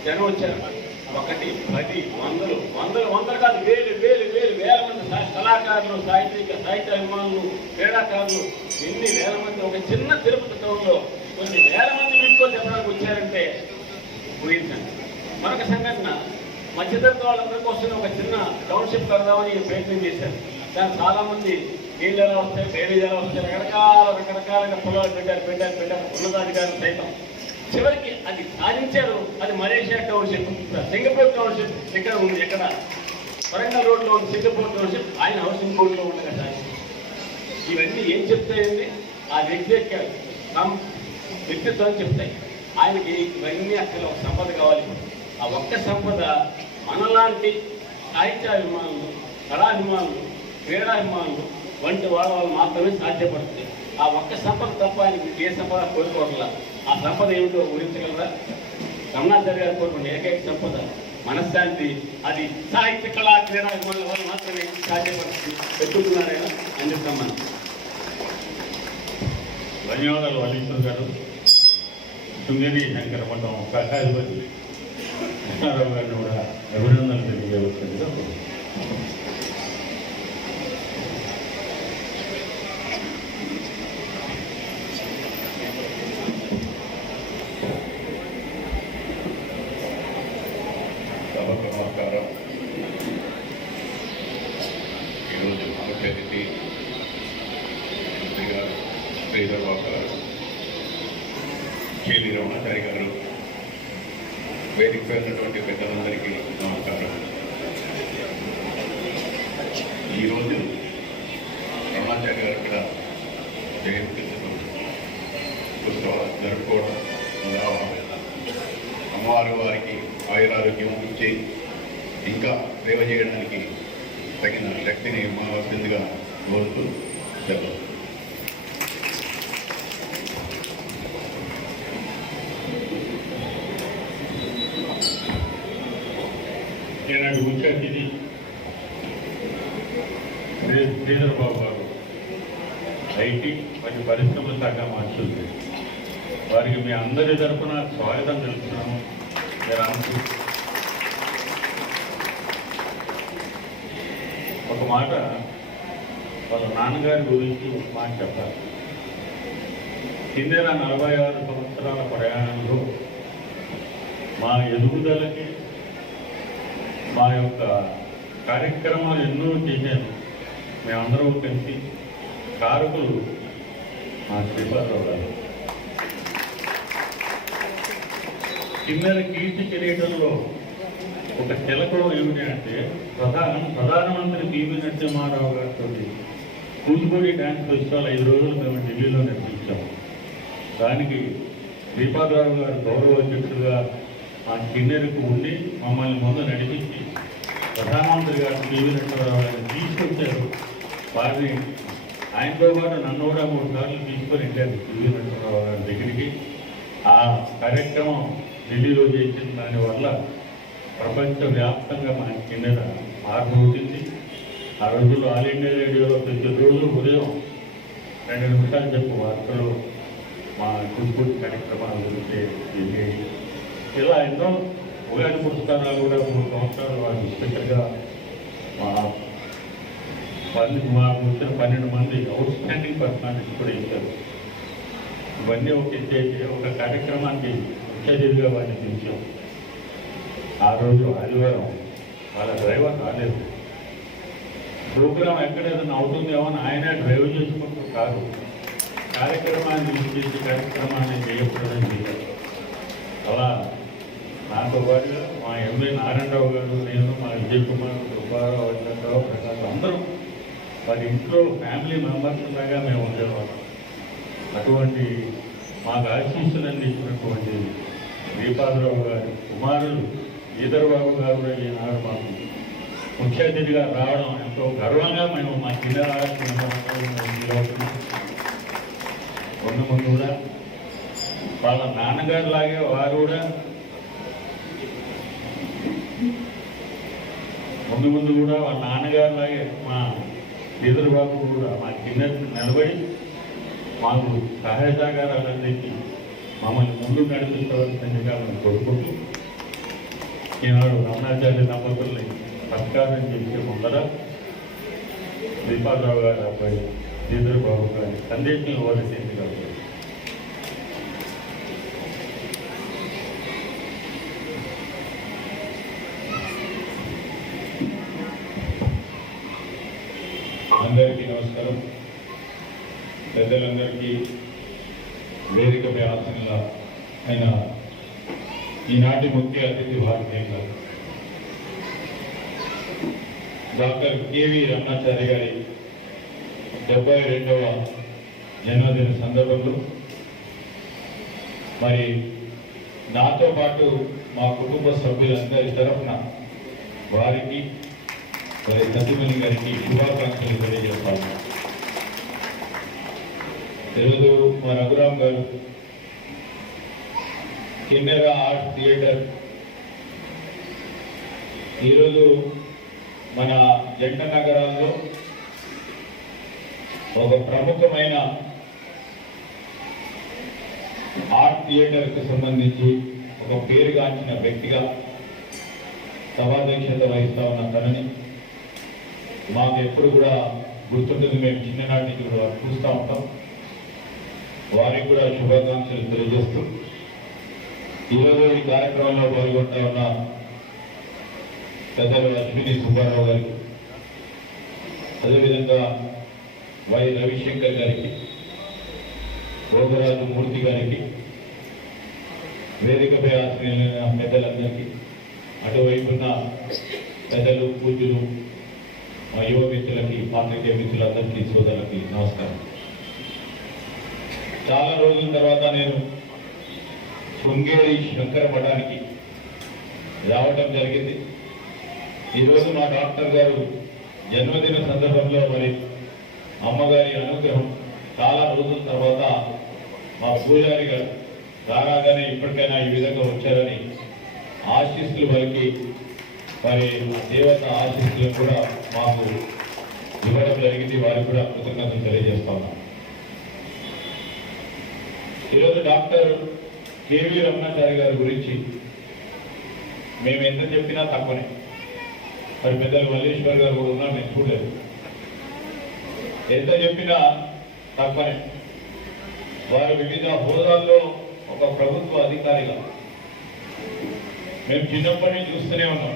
జనం వచ్చారు. 1, 10, 100 కాదు, వేల మంది కళాకారులు, సాహిత్య అభిమానులు, క్రీడాకారులు, ఎన్ని వేల మంది ఒక చిన్న తిరుపతి టౌన్లో కొన్ని వేల మంది వీడ్కోలు చెప్పడానికి వచ్చారంటే ఊహించండి. మరొక సంఘటన, మధ్యతరగతి వాళ్ళందరి కోసం ఒక చిన్న టౌన్షిప్ కడదామని ప్రయత్నం చేశారు. దానికి చాలా మంది నీళ్ళు ఎలా వస్తాయి, డ్రైనేజ్ ఎలా వస్తాయి, రకరకాలుగా పొలాలు పెట్టారు ఉన్నతాధికారులు సైతం. చివరికి అది సాధించారు. అది మలేషియా టౌన్షిప్, సింగపూర్ టౌన్షిప్ ఇక్కడ ఉంది. ఎక్కడ వరంగల్ రోడ్లో ఉంది సింగపూర్ టౌన్షిప్. ఆయన హౌసింగ్ బోర్డులో ఉండగా సాధించారు. ఇవన్నీ ఏం చెప్తాయండి? ఆ వ్యక్తిత్వం చెప్తాయి. ఆయనకి ఇవన్నీ అక్కడ ఒక సంపద కావాలి. ఆ ఒక్క సంపద మనలాంటి సాహిత్యాభిమానులు, కళాభిమానులు, క్రీడాభిమానులు వంటి వాళ్ళు మాత్రమే సాధ్యపడుతుంది. ఆ ఒక్క సంపద తప్ప ఆయనకి ఏ సంపద కోరుకోవట్లా. ఆ సంపద ఏమిటో ఊహించగలరా? రమణాచార్య గారు కోరుకున్న ఏకైక సంపద మనశ్శాంతి. అది సాహిత్య కళా క్రీడాభిమానుల వల్ల మాత్రమే సాధ్యపడుతుంది. పెట్టుకున్నారైనా అందిస్తామని. ధన్యవాదాలు వల్లీశ్వర్ గారు. శృంగేరి శంకర మఠం కళాధిపతి కృష్ణారావు గారిని కూడా అభినందనలు తెలియజేస్తుందిగా. నమస్కారం. ఈరోజు ముఖ్య అతిథి మంత్రి గారు శ్రీధర్బాబు గారు, కేవీ రమణాచారి గారు, వేదికపై ఉన్నటువంటి పెద్దలందరికీ నమస్కారం. ఈరోజు రమణాచారి గారు ఇక్కడ జయంతి ఉత్సవాలు జరుపుకోవడం అమ్మవారు వారికి ఆయురారోగ్యం ఇచ్చి ఇంకా సేవ చేయడానికి తగిన శక్తిని ఇవ్వవలసిందిగా కోరుతూ సెలవు. ఈనాటి ముఖ్య అతిథి శ్రీధర్బాబు గారు, ఐటీ మరియు పరిశ్రమల శాఖ మార్చులు. వారికి మీ అందరి తరఫున స్వాగతం తెలుపుతున్నాము. ఒక మాట వాళ్ళ నాన్నగారి గురించి ఒక మాట చెప్పాలి. కిందేరా 46 సంవత్సరాల ప్రయాణంలో మా ఎదుగుదలకి మా యొక్క కార్యక్రమాలు ఎన్నో చేశాను. మేమందరం కలిసి కారకులు మా శ్రీపాదరావు గారు. కిందర కీర్తి కిరీటంలో ఒక తిలకం ఏమిటి అంటే ప్రధానమంత్రి పివి నరసింహారావు గారితో కూచిపూడి డ్యాన్స్ ఫెస్టివల్ 5 రోజులు మేము ఢిల్లీలో నిర్వహించాము. దానికి శ్రీపాదరావు గారు గౌరవ అధ్యక్షులుగా ఆ కిన్నెరకు ఉండి మమ్మల్ని ముందు నడిపించి ప్రధానమంత్రి గారు పివి నరసింహారావు గారిని తీసుకొచ్చారు. వారిని ఆయనతో పాటు నన్ను కూడా 3 సార్లు తీసుకొని వెళ్ళారు పివి నరసింహారావు గారి దగ్గరికి. ఆ కార్యక్రమం ఢిల్లీలో చేసిన దానివల్ల ప్రపంచవ్యాప్తంగా మన కింద మార్పు ఉంటుంది. ఆ రోజుల్లో ఆల్ ఇండియా రేడియోలో ప్రతిరోజు ఉదయం 2 నిమిషాలు చెప్పు వార్తలు మా గుర్తుపూర్తి కార్యక్రమాల గురించి చేసేది. ఇలా ఎన్నో ఉగాది పురస్కారాలు కూడా 3 సంవత్సరాలు వారికి స్పెషల్గా మా వచ్చిన 12 మంది అవుట్ స్టాండింగ్ పర్సనాలిటీస్ కూడా ఇచ్చారు. ఇవన్నీ ఒక కార్యక్రమానికి ముఖ్య అతిథిగా వారిని పిలిచాం. ఆ రోజు ఆదివారం వాళ్ళ డ్రైవర్ రాలేదు. ప్రోగ్రాం ఎక్కడ ఏదైనా అవుతుందేమో అని ఆయన డ్రైవ్ చేసుకుంటూ కాదు కార్యక్రమాన్ని చేసే కార్యక్రమాన్ని చేయకూడదని చేశారు. అలా నాతో పాటుగా మా ఎంఏ నారాయణరావు గారు, నేను, మా విజయ్ కుమార్, సుబ్బారావు, వెంకటరావు, ప్రకాష్ అందరూ వారి ఇంట్లో ఫ్యామిలీ మెంబర్స్ లాగా మేము ఉండేవాళ్ళం. అటువంటి మాకు ఆశీస్సులన్నీ ఇచ్చినటువంటి శ్రీపాదరావు గారి కుమారులు ఈదర్బాబు గారు ఈనాడు మాకు ముఖ్య అతిథిగా రావడం ఎంతో గర్వంగా మేము మా జిల్లా ముందు కూడా వాళ్ళ నాన్నగారు లాగే వారు కూడా ముందు కూడా వాళ్ళ నాన్నగారు లాగే మా ఈదర్బాబు కూడా మా కింద నిలబడి మాకు సహాయ సహకారాలు అందించి మమ్మల్ని ముందు నడిపించవలసిందిగా మేము కోరుకుంటూ ఈనాడు రమణాచార్య దంపతుల్ని సత్కారం చేసే ముందర శ్రీపాదరావు గారి అబ్బాయి ఈదర్బాబు గారి సందేశం ఇవ్వాల్సిందిగా అందరికీ నమస్కారం. పెద్దలందరికీ వేదికపై ఆసనల అయిన ఈనాటి ముఖ్య అతిథి భారతీయంగా డాక్టర్ కేవి రమణాచారి గారి 72వ జన్మదిన సందర్భంలో మరి నాతో పాటు మా కుటుంబ సభ్యులందరి తరఫున వారికి మరి సత్యమణి గారికి శుభాకాంక్షలు తెలియజేస్తాను. ఈరోజు మా రఘురామ్ గారు కిన్నెర ఆర్ట్ థియేటర్ ఈరోజు మన జంట నగరాల్లో ఒక ప్రముఖమైన ఆర్ట్ థియేటర్కి సంబంధించి ఒక పేరుగాంచిన వ్యక్తిగా సభాధ్యక్షత వహిస్తా ఉన్న తనని మాకు ఎప్పుడు కూడా గుర్తుంటుంది. మేము చిన్ననాటి నుంచి కూడా చూస్తూ ఉంటాం. వారికి కూడా శుభాకాంక్షలు తెలియజేస్తూ ఈరోజు ఈ కార్యక్రమంలో పాల్గొంటా ఉన్న పెద్దలు అశ్విని సుబ్బారావు గారికి, అదేవిధంగా వై రవిశంకర్ గారికి, భోగరాజు మూర్తి గారికి, వేదికపై ఆశ్రయించిన పెద్దలందరికీ, అటువైపున్న పెద్దలు పూజ్యులు మా యువ మిత్రులకి, పాత్రికేయ మిత్రులందరికీ, సోదరులకి నమస్కారం. చాలా రోజుల తర్వాత నేను శృంగేరి శంకర మఠానికి రావటం జరిగింది. ఈరోజు మా డాక్టర్ గారు జన్మదిన సందర్భంలో మరి అమ్మగారి అనుగ్రహం చాలా రోజుల తర్వాత మా పూజారి గారు రాగానే ఇప్పటికైనా ఈ విధంగా వచ్చారని ఆశీస్సులు పలికి మరి దేవత ఆశీస్సులు కూడా మాకు ఇవ్వడం జరిగింది. వారికి కూడా కృతజ్ఞతలు తెలియజేస్తా ఉన్నాం. ఈరోజు డాక్టర్ కేవీ రమణాచారి గారి గురించి మేము ఎంత చెప్పినా తక్కువనే. మరి పెద్దలు మల్లేశ్వర్ గారు కూడా ఉన్నారు, నేను చూడలేదు. ఎంత చెప్పినా తక్కువనే. వారు వివిధ హోదాల్లో ఒక ప్రభుత్వ అధికారిగా మేము చిన్నప్పటి నుంచి చూస్తూనే ఉన్నాం.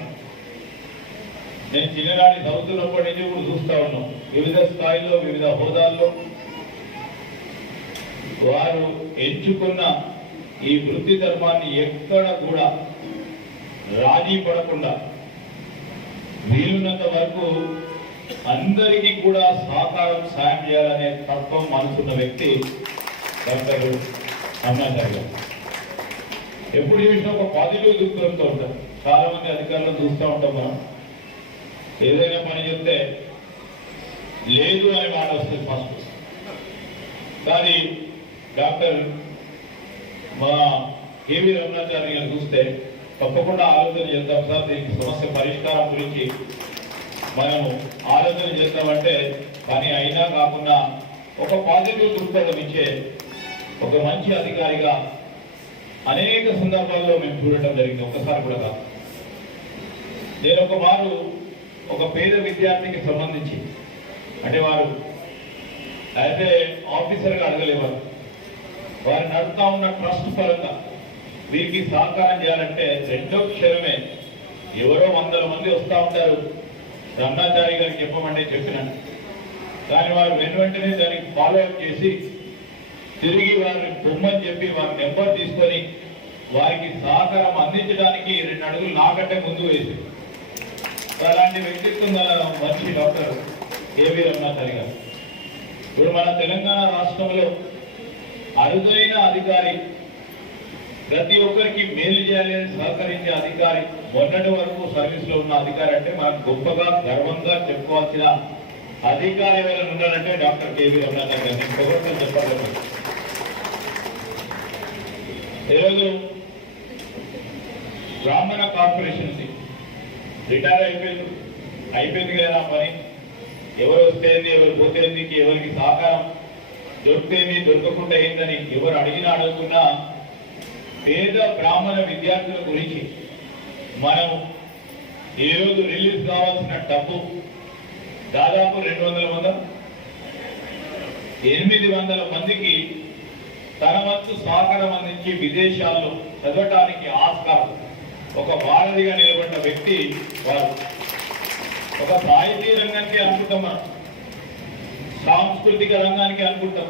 నేను చిన్ననాటి చదువుతున్నప్పటి నుంచి కూడా చూస్తూ ఉన్నాం. వివిధ స్థాయిల్లో, వివిధ హోదాల్లో వారు ఎంచుకున్న ఈ వృత్తి ధర్మాన్ని ఎక్కడ కూడా రాజీ పడకుండా వీలున్నంత వరకు అందరికీ కూడా సహకారం, సాయం చేయాలనే తత్వం మనసున్న వ్యక్తి డాక్టర్ రమణాచారి గారు. ఎప్పుడు చూసినా ఒక పాజిటివ్ దృక్పథంతో ఉంటారు. చాలా మంది అధికారులను చూస్తూ ఉంటాం. మనం ఏదైనా పని చెప్తే లేదు అనే మాట వస్తుంది ఫస్ట్. కానీ డాక్టర్ మా కేవీ రమణాచారి గారు చూస్తే తప్పకుండా ఆలోచన చేద్దాం సార్, దీనికి సమస్య పరిష్కారం గురించి మనము ఆలోచన చేద్దామంటే పని అయినా కాకుండా ఒక పాజిటివ్ దృక్పథం ఇచ్చే ఒక మంచి అధికారిగా అనేక సందర్భాల్లో మేము చూడటం జరిగింది, ఒక్కసారి కూడా కాదు. నేను ఒక మారు ఒక పేద విద్యార్థికి సంబంధించి, అంటే వారు యాజ్ ఏ ఆఫీసర్గా అడగలేవారు, వారు నడుపుతా ఉన్న ట్రస్ట్ పరంగా వీరికి సహకారం చేయాలంటే రెండో క్షణమే ఎవరో 100 మంది వస్తూ ఉంటారు, రమణాచారి గారికి చెప్పమంటే చెప్పినాను. కానీ వారు వెంటనే దానికి ఫాలో అప్ చేసి తిరిగి వారిని బొమ్మని చెప్పి వారి నెంబర్ తీసుకొని వారికి సహకారం అందించడానికి 2 అడుగులు నాకంటే ముందు వేసి, అలాంటి వ్యక్తిత్వం గల మంచి డాక్టర్ కేవీ రమణాచారి గారు. ఇప్పుడు మన తెలంగాణ రాష్ట్రంలో అరుదైన అధికారి, ప్రతి ఒక్కరికి మేలు చేయాలని సహకరించే అధికారి, మొన్నటి వరకు సర్వీస్ లో ఉన్న అధికారి అంటే మనకు గొప్పగా గర్వంగా చెప్పుకోవాల్సిన అధికారి ఎవరైనా ఉన్నారంటే డాక్టర్ కేవీ రమణాచారి గారు. ఇంకొకరితో చెప్పాలి. ఈరోజు బ్రాహ్మణ కార్పొరేషన్ రిటైర్ అయిపోయింది కదా పని, ఎవరు వస్తేంది ఎవరు పోతేంది, ఎవరికి సహకారం దొరికితేంది దొరకకుండా ఏందని ఎవరు అడిగినా అడగకుండా పేద బ్రాహ్మణ విద్యార్థుల గురించి మనం ఈరోజు రిలీజ్ కావాల్సిన డబ్బు దాదాపు 800 మందికి తన వంతు సహకారం అందించి విదేశాల్లో చదవటానికి ఆస్కారం ఒక భారతిగా నిలబడిన వ్యక్తి వారు. ఒక సాహితీ రంగానికి అనుకుంటాం, మనం సాంస్కృతిక రంగానికి అనుకుంటాం,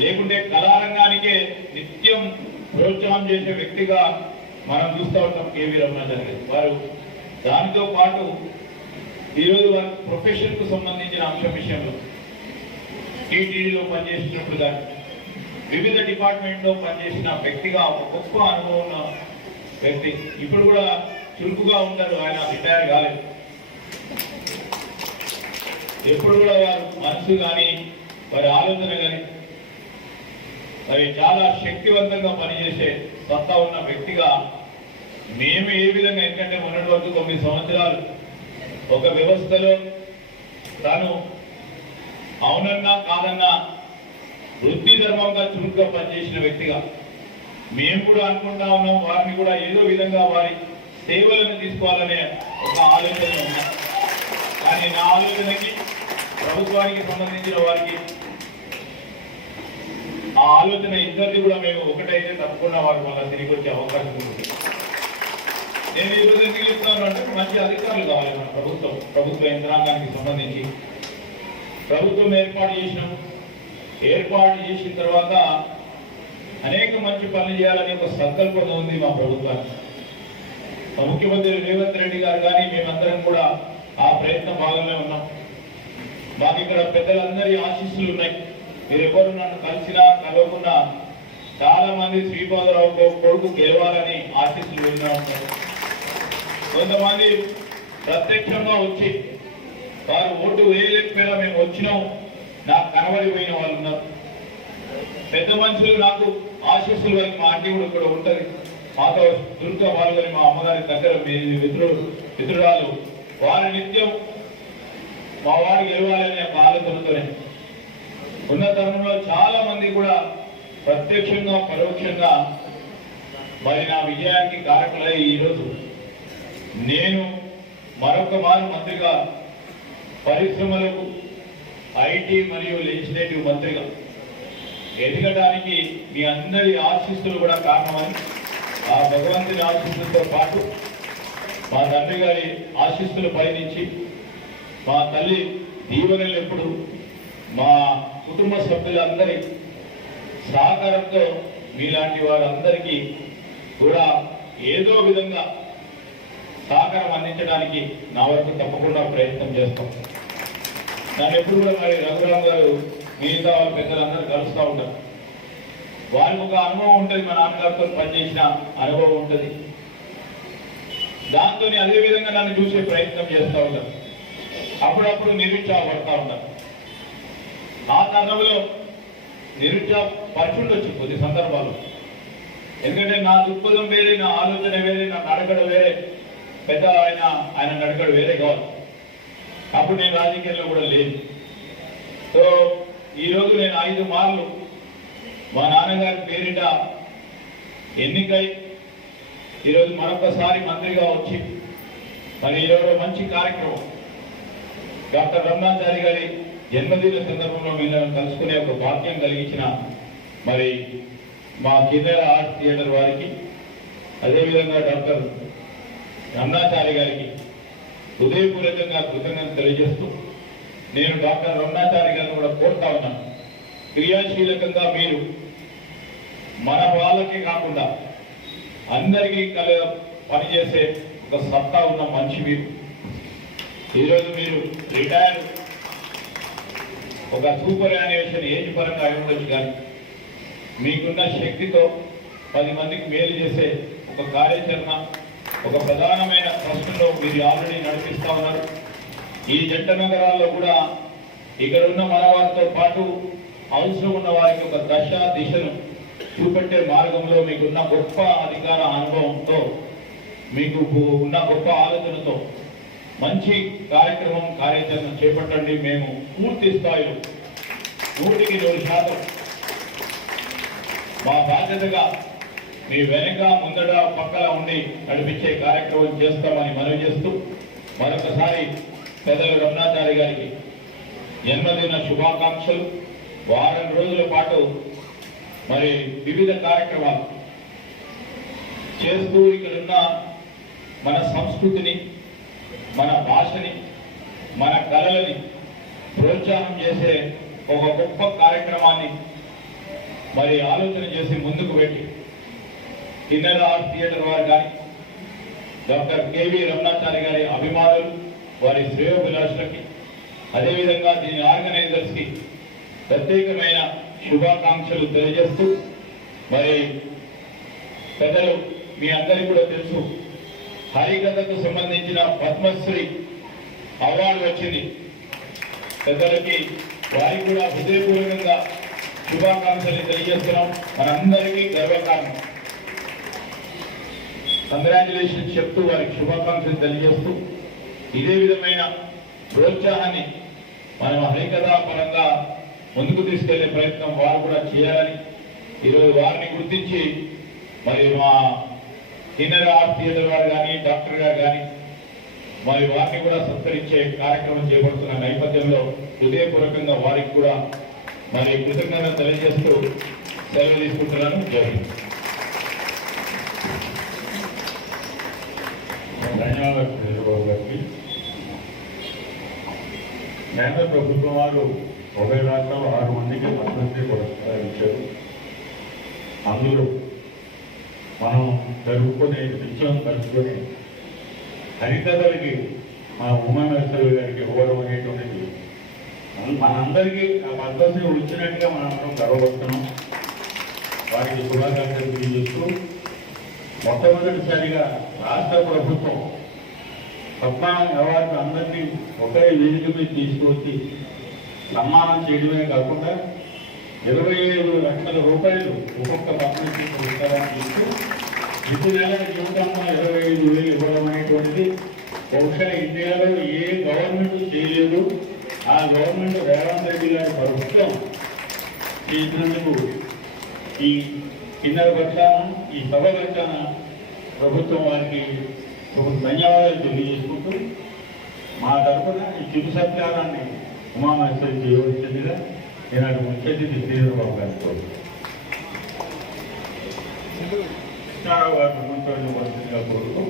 లేకుంటే కళారంగానికే నిత్యం ప్రోత్సాహం చేసే వ్యక్తిగా మనం చూస్తూ ఉంటాం కేవీ రమణాచారి గారు. వారు దానితో పాటు ఈరోజు వారి ప్రొఫెషన్ కు సంబంధించిన అంశం విషయంలో టీటీడీలో పనిచేసినప్పుడు కానీ వివిధ డిపార్ట్మెంట్ లో పనిచేసిన వ్యక్తిగా ఒక గొప్ప అనుభవం ఉన్న వ్యక్తి. ఇప్పుడు కూడా చురుకుగా ఉంటారు, ఆయన రిటైర్ కాలేదు. ఎప్పుడు కూడా వారు మనసు కానీ వారి ఆలోచన కానీ మరి చాలా శక్తివంతంగా పనిచేసే సత్తా ఉన్న వ్యక్తిగా మేము ఏ విధంగా, ఎందుకంటే మొన్నటి వరకు 9 సంవత్సరాలు ఒక వ్యవస్థలో తాను అవునన్నా కాదన్నా వృత్తి ధర్మంగా చురుగ్గా పనిచేసిన వ్యక్తిగా మేము కూడా అనుకుంటా ఉన్నాం, వారిని కూడా ఏదో విధంగా వారి సేవలను తీసుకోవాలనే ఒక ఆలోచన ఉన్నాం. కానీ నా ఆలోచనకి ప్రభుత్వానికి సంబంధించిన వారికి ఆ ఆలోచన ఇద్దరిది కూడా మేము ఒకటైతే తప్పకుండా వారు మళ్ళీ తిరిగి వచ్చే అవకాశం ఉంది. నేను ఈరోజు ఎందుకు చెప్తాను అంటే మంచి అధికారులు కావాలి మన ప్రభుత్వ యంత్రాంగానికి సంబంధించి. ప్రభుత్వం ఏర్పాటు చేసిన తర్వాత అనేక మంచి పనులు చేయాలని ఒక సంకల్పం ఉంది మా ప్రభుత్వానికి. మా ముఖ్యమంత్రి రేవంత్ రెడ్డి గారు కానీ మేమందరం కూడా ఆ ప్రయత్నం భాగంలో ఉన్నాం. మాకు ఇక్కడ పెద్దలందరి ఆశీస్సులు ఉన్నాయి. మీరు ఎవరు నన్ను కలిసినా కలవకున్నా చాలా మంది శ్రీపాదరావు కొడుకు గెలవాలని ఆశీస్సులు విన్నా ఉంటారు. కొంతమంది ప్రత్యక్షంగా వచ్చి వారు ఓటు వేయలేకపోయినా మేము వచ్చినాం నాకు కనబడిపోయిన వాళ్ళు ఉన్నారు. పెద్ద మనుషులు నాకు ఆశీస్సులు వారికి మా ఆంటీ కూడా ఇక్కడ ఉంటుంది, మాతో దుర్గా పాల్గొని మా అమ్మగారి దగ్గర మిత్రురాలు వారి నిత్యం మా వాడు గెలవాలనే ఒక ఆలోచనతోనే ఉన్న తరుణంలో చాలా మంది కూడా ప్రత్యక్షంగా పరోక్షంగా మరి నా విజయానికి కారకులై ఈరోజు నేను మరొక మారు మంత్రిగా పరిశ్రమలకు ఐటీ మరియు లెజిస్లేటివ్ మంత్రిగా ఎదగడానికి మీ అందరి ఆశీస్సులు కూడా కారణమని, ఆ భగవంతుని ఆశీస్సులతో పాటు మా తండ్రి గారి ఆశీస్సులు పయనించి మా తల్లి దీవెనలు ఎప్పుడు మా కుటుంబ సభ్యులందరి సహకారంతో మీలాంటి వారందరికీ కూడా ఏదో విధంగా సహకారం అందించడానికి నా వరకు తప్పకుండా ప్రయత్నం చేస్తాం. నన్ను ఎప్పుడు కూడా మరి రఘురామ్ గారు మిగతా వాళ్ళ పెద్దలందరూ కలుస్తూ ఉంటారు. వారికి ఒక అనుభవం ఉంటుంది, మా నాన్నగారితో పనిచేసిన అనుభవం ఉంటుంది. దాంతో అదే విధంగా నన్ను చూసే ప్రయత్నం చేస్తూ ఉంటారు. అప్పుడప్పుడు నిరుత్సాహపడతా ఉంటారు. ఆ తరుణంలో నిరుత్సాహపరచుండొచ్చు కొద్ది సందర్భాలు. ఎందుకంటే నా దృక్పథం వేరే, నా ఆలోచన వేరే, నా నడకడ వేరే, పెద్ద ఆయన నడకడ వేరే కావచ్చు. అప్పుడు నేను రాజకీయాల్లో కూడా లేదు. సో ఈరోజు నేను 5 మార్లు మా నాన్నగారి పేరిట ఎన్నికై ఈరోజు మరొకసారి మంత్రిగా వచ్చి మరి ఈరోజు మంచి కార్యక్రమం డాక్టర్ రమణాచారి గారి జన్మదిన సందర్భంలో వీళ్ళని కలుసుకునే ఒక భాగ్యం కలిగించిన మరి మా కిన్నెర ఆర్ట్స్ థియేటర్ వారికి, అదేవిధంగా డాక్టర్ రమణాచారి గారికి హృదయపూర్వకంగా కృతజ్ఞత తెలియజేస్తూ నేను డాక్టర్ రమణాచారి గారిని కూడా కోరుతా ఉన్నాను, క్రియాశీలకంగా మీరు మన వాళ్ళకే కాకుండా అందరికీ పనిచేసే ఒక సత్తా ఉన్న మనిషి మీరు. ఈరోజు మీరు రిటైర్డ్, ఒక సూపర్ యానివేషన్ ఏజ్ పరంగా ఉండొచ్చు, కానీ మీకున్న శక్తితో 10 మందికి మేలు చేసే ఒక కార్యాచరణ, ఒక ప్రధానమైన ప్రశ్నలో మీరు ఆల్రెడీ నడిపిస్తా ఉన్నారు. ఈ జంట నగరాల్లో కూడా ఇక్కడ ఉన్న మనవారితో పాటు అవసరం ఉన్న వారికి ఒక దశ దిశను చూపెట్టే మార్గంలో మీకున్న గొప్ప అధికార అనుభవంతో, మీకు ఉన్న గొప్ప ఆలోచనతో మంచి కార్యక్రమం కార్యాచరణ చేపట్టండి. మేము పూర్తి స్థాయిలో 100% మా బాధ్యతగా మీ వెనక ముందడ పక్కన ఉండి నడిపించే కార్యక్రమం చేస్తామని మనవి చేస్తూ మరొకసారి పెద్దలు రమణాచారి గారికి జన్మదిన శుభాకాంక్షలు. వారం రోజుల పాటు మరి వివిధ కార్యక్రమాలు చేస్తూ ఇక్కడున్న మన సంస్కృతిని, మన భాషని, మన కళలని ప్రోత్సాహం చేసే ఒక గొప్ప కార్యక్రమాన్ని మరి ఆలోచన చేసి ముందుకు పెట్టి కిన్నెర ఆర్ట్స్ థియేటర్ వారు కానీ, డాక్టర్ కేవీ రమణాచారి గారి అభిమానులు, వారి శ్రేయోభిలాషులకి, అదేవిధంగా దీని ఆర్గనైజర్స్కి ప్రత్యేకమైన శుభాకాంక్షలు తెలియజేస్తూ మరి పెద్దలు మీ అందరికీ కూడా తెలుసు, హరికథకు సంబంధించిన పద్మశ్రీ అవార్డు వచ్చింది పెద్దలకి. వారికి కూడా హృదయపూర్వకంగా శుభాకాంక్షలు తెలియజేస్తున్నాం. మనందరికీ గర్వకారణం. కంగ్రాచులేషన్స్ చెప్తూ వారికి శుభాకాంక్షలు తెలియజేస్తూ ఇదే విధమైన ప్రోత్సాహాన్ని మనం హరికథా పరంగా ముందుకు తీసుకెళ్లే ప్రయత్నం వారు కూడా చేయాలని ఈరోజు వారిని గుర్తించి మరి మా కిన్నెర ఆర్ట్స్ థియేటర్ వారు కానీ, డాక్టర్ గారు కానీ మరి వారిని కూడా సత్కరించే కార్యక్రమం చేపడుతున్న నేపథ్యంలో హృదయపూర్వకంగా వారికి కూడా మరి కృతజ్ఞత తెలియజేస్తూ సెలవు తీసుకుంటున్నాను. జై హింద్. ధన్యవాదాలు చంద్రబాబు గారికి. కేంద్ర ప్రభుత్వం వారు ఉభయ రాష్ట్రాలు 6 మందికి పద్మశ్రీ పురస్కారాలు ఇచ్చారు. అందులో మనం జరుపుకునే నిత్యం కలుసుకొని హరికథలకి మా ఉమామేశ్వరి గారికి ఇవ్వడం అనేటువంటిది మనందరికీ ఆ పద్మశ్రీ వచ్చినట్టుగా మనందరం గర్వపడుతున్నాం. వారికి శుభాకాంక్షలు తెలియజేస్తూ మొట్టమొదటిసారిగా రాష్ట్ర ప్రభుత్వం పద్మ అవార్డు అందరినీ ఒకే వేదిక మీద తీసుకొచ్చి సన్మానం చేయడమే కాకుండా 25 లక్షల రూపాయలు ఒక్కొక్క పద్మశ్రీ పురస్కారాన్ని ఇస్తూ ప్రతి నెల జీవితంలో 25,000 ఇవ్వడం అనేటువంటిది బహుశా ఇండియాలో ఏ గవర్నమెంట్ చేయలేదు. ఆ గవర్నమెంట్ రేవంత్ రెడ్డి గారి ప్రభుత్వం చేసినందుకు ఈ కిన్నెర పక్షాన, ఈ సభ పక్షాన ప్రభుత్వం వారికి ఒక ధన్యవాదాలు తెలియజేసుకుంటూ మా తరఫున ఈ చిరు సత్కారాన్ని ఉమామేశ్వరి చేయవలసిందిగా ఈనాటి ముఖ్య అతిథి శ్రీధరబాబు గారిని కోరుతున్నాను. వారు ముందుగా కోరుతూ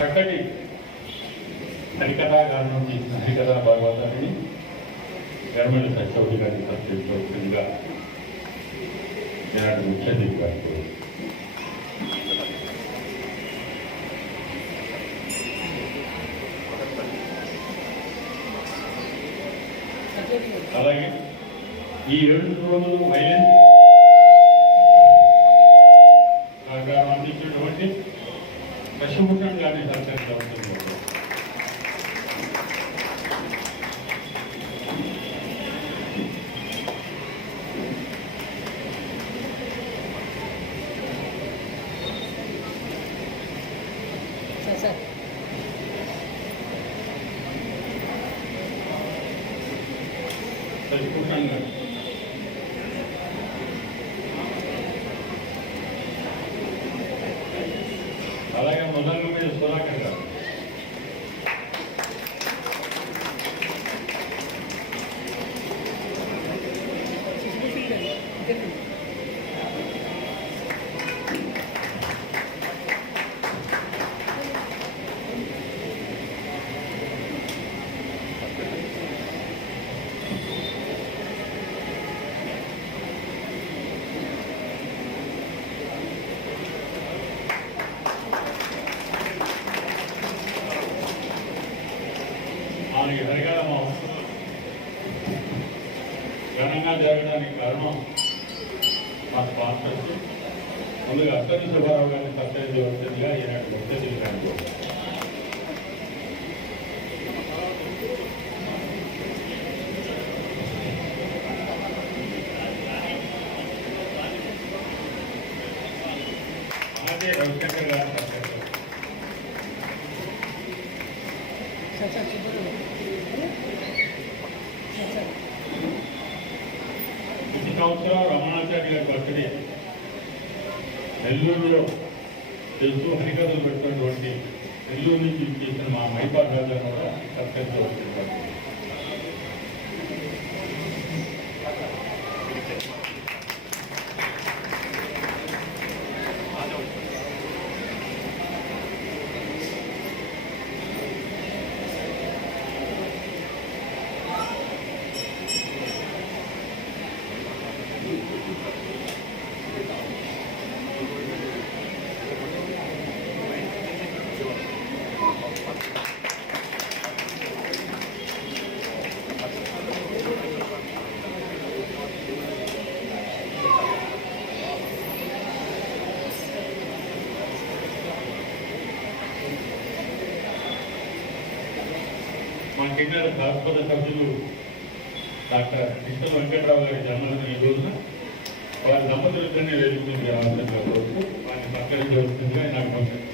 చక్కటి హరికథాగానం చేసిన హరికథా భాగవతాన్ని గవర్నమెంట్ సచివుడి గారికి సత్కరించవలసిందిగా ఈనాటి ముఖ్య అతిథి గారు. అలాగే ఈ 2 రోజులు వైలెన్స్ సహకారం అందించినటువంటి పశ్చిమభూషణ్ గారిని సత్కరించవలసింది. పశ్చిమభూషణ్ గారు అలాగే మొదలు మీద సుధాకర్ గారు మనకి జరగడం ఘనంగా జరగడానికి కారణం మా స్పాన్సర్స్. ముందుగా అక్కడి సుబ్బారావు గారిని సత్కరించవలసిందిగా ఈనాటి ముఖ్య అతిథి. అలాగే రవిశంకర్ గారిని సత్కరించారు. ప్రతి సంవత్సరం రమణాచార్య గారి బర్త్డే నెల్లూరులో తెలుసు హరికథలు పెట్టినటువంటి నెల్లూరు నుంచి చేసిన మా మైపాల్ రాజా కూడా సత్కరించవలసింది. మా కిన్నెర శాశ్వత సభ్యులు డాక్టర్ కృష్ణ వెంకట్రావు గారి జన్మదిన ఈ రోజున వారి దంపతులిద్దరినీ వేడుకుని రావాల్సిందిగా కోరుతూ వారిని సత్కరించవలసిందిగా నాకు పంపించారు.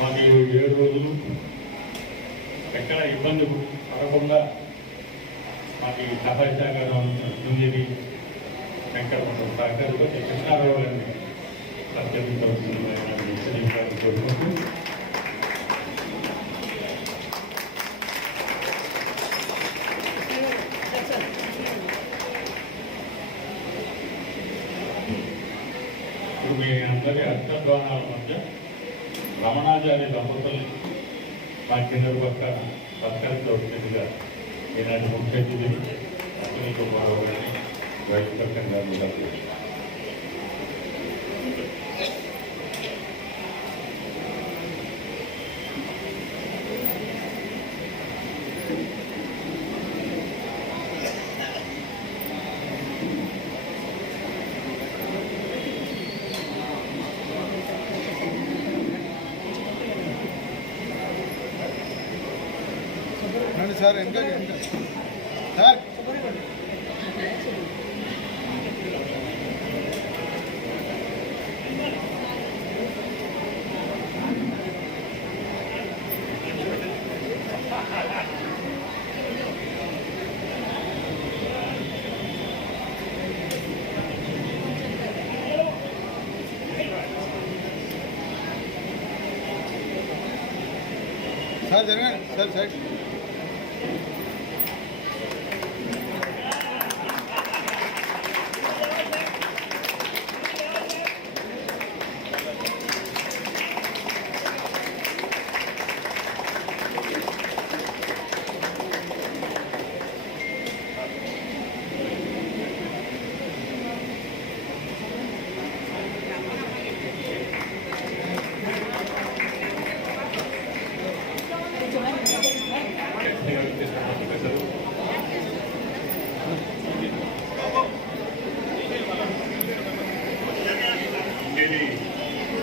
మాకు 7 రోజులు ఎక్కడ ఇబ్బంది పడకుండా మాకు సహాయ సహకారం శృంగేరి వెంకటరమణ సహకారంతో కృష్ణారావు గారిని సత్కరించవలసిందిగా కోరుకుంటూ ఇప్పుడు మీ అందరి అర్థద్వానాల మధ్య రమణాచార్య దంపతుల్ని మా కింద పక్క సత్కరించవలసిందిగా ఈనాటి ముఖ్య అతిథి అశ్విని కుమారావు గారిని వైద్యకర్ గారు. సార్ ఇంకా సార్ సార్ జరగండి సార్ సైడ్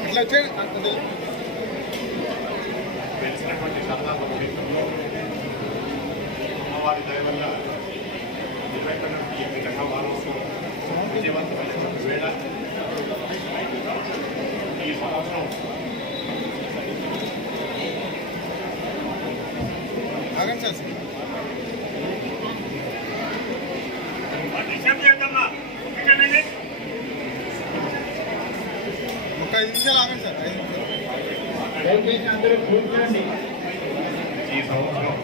ఇట్లా వచ్చేయండి తెలిసినటువంటి సందర్భం క్షేత్రంలో అమ్మవారి దయ వల్ల నిర్వహించినటువంటి ఈ విధంగా వారోత్సవం విజయవంతమైనటువంటి వేళ ఈ సంవత్సరం ఆగండి సార్ ఒక 5 నిమిషాలు ఆగండి సార్ 5 నిమిషాలు దయచేసి అందరూ కూర్చోండి. ఈ సంవత్సరం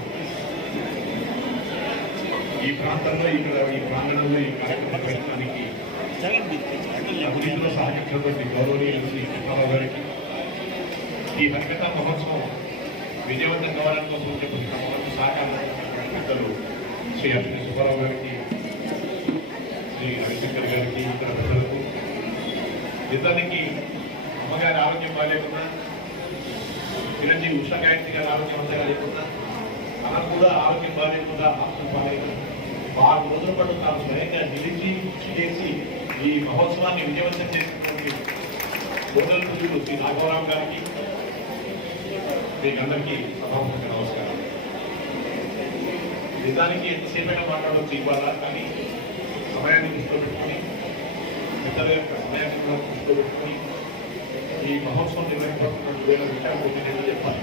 ఈ ప్రాంతంలో ఇక్కడ ఈ ప్రాంగణంలో ఈ కార్యక్రమం పెట్టడానికి అభివృద్ధిలో సహకరించినటువంటి గౌరవనీయులు శ్రీ కృష్ణరావు గారికి ఈ హరికథ మహోత్సవం విజయవంతం కావడం కోసం చెప్పిన సహకారం పెద్దలు శ్రీ అశ్విని సుబ్బారావు గారికి శ్రీ రవిశంకర్ గారికి ఇతర పెద్దలకు ఇతనికి అమ్మగారి ఆరోగ్యం బాగాలేకున్నా చిరంజీవి ఉషా గాయత్రి గారి ఆరోగ్యవంతంగా లేకుండా తనకు కూడా ఆరోగ్యం బాగాలేకుండా హాస్పిటల్ బాగాలేకుండా 6 రోజుల పాటు తాను స్వయంగా నిలిచి కృషి చేసి ఈ మహోత్సవాన్ని విజయవంతం చేసినటువంటి గోదల పూజలు శ్రీ నాగవరావు గారికి మీకందరికీ సభాముఖంగా నమస్కారం. నిజానికి ఎంతసేపైనా మాట్లాడవచ్చు ఇవాళ, కానీ సమయాన్ని దృష్టిలో పెట్టుకుని ఇతర యొక్క సమయాన్ని కూడా దృష్టిలో పెట్టుకుని ఈ మహోత్సవం నిర్వహించినటువంటి వేల విషయాలు నేను చెప్పాలి.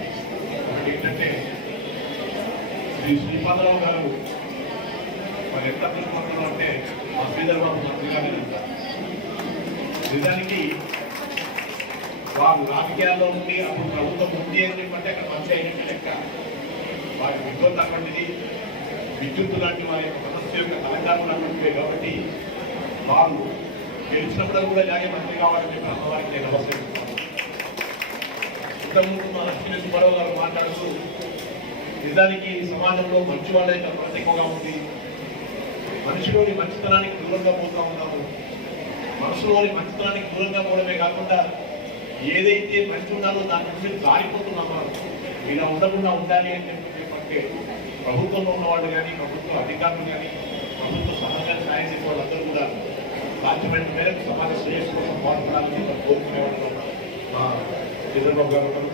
ఒకటి ఏంటంటే శ్రీ శ్రీపాదరావు గారు మరి ఎంత అదృష్టవంతులు అంటే మా శ్రీధర్ బాబు మంత్రి గారు ఉంటారు. నిజానికి వారు రాజకీయాల్లో ఉండి అప్పుడు ప్రభుత్వం ఉంది అని చెప్పంటే అక్కడ మంచి అయినట్టు లెక్క. వారి విద్యుత్ అటువంటిది, విద్యుత్ లాంటి వారి యొక్క సమస్య యొక్క తెలంగాణ అటువంటివే కాబట్టి వారు గెలిచినప్పుడు కూడా ఇలాగే మంత్రి కావాలని చెప్పి అమ్మవారికి నేను నమస్కరిస్తున్నాను. ఇంతకుముందు మన అశ్విని సుబ్బారావు గారు మాట్లాడుతూ నిజానికి సమాజంలో మంచి వాళ్ళ యొక్క కొరత ఎక్కువగా ఉంది, మనిషిలోని మంచితనానికి దూరంగా పోతూ ఉన్నాము. మనసులోని మంచితనానికి దూరంగా పోవడమే కాకుండా ఏదైతే మంచి ఉండాలో దాని నుంచి జారిపోతున్నామో ఇలా ఉండకుండా ఉండాలి అని చెప్పే ప్రభుత్వంలో ఉన్నవాళ్ళు కానీ, ప్రభుత్వ అధికారులు కానీ, ప్రభుత్వ సమాజాన్ని సాయం చేసే వాళ్ళందరూ కూడా సాధ్యమైన మేరకు సమాజ శ్రేయస్సు కోసం పాల్గొనాలని కోరుకునే వాళ్ళు చంద్రబాబు గారు ఉన్నారు.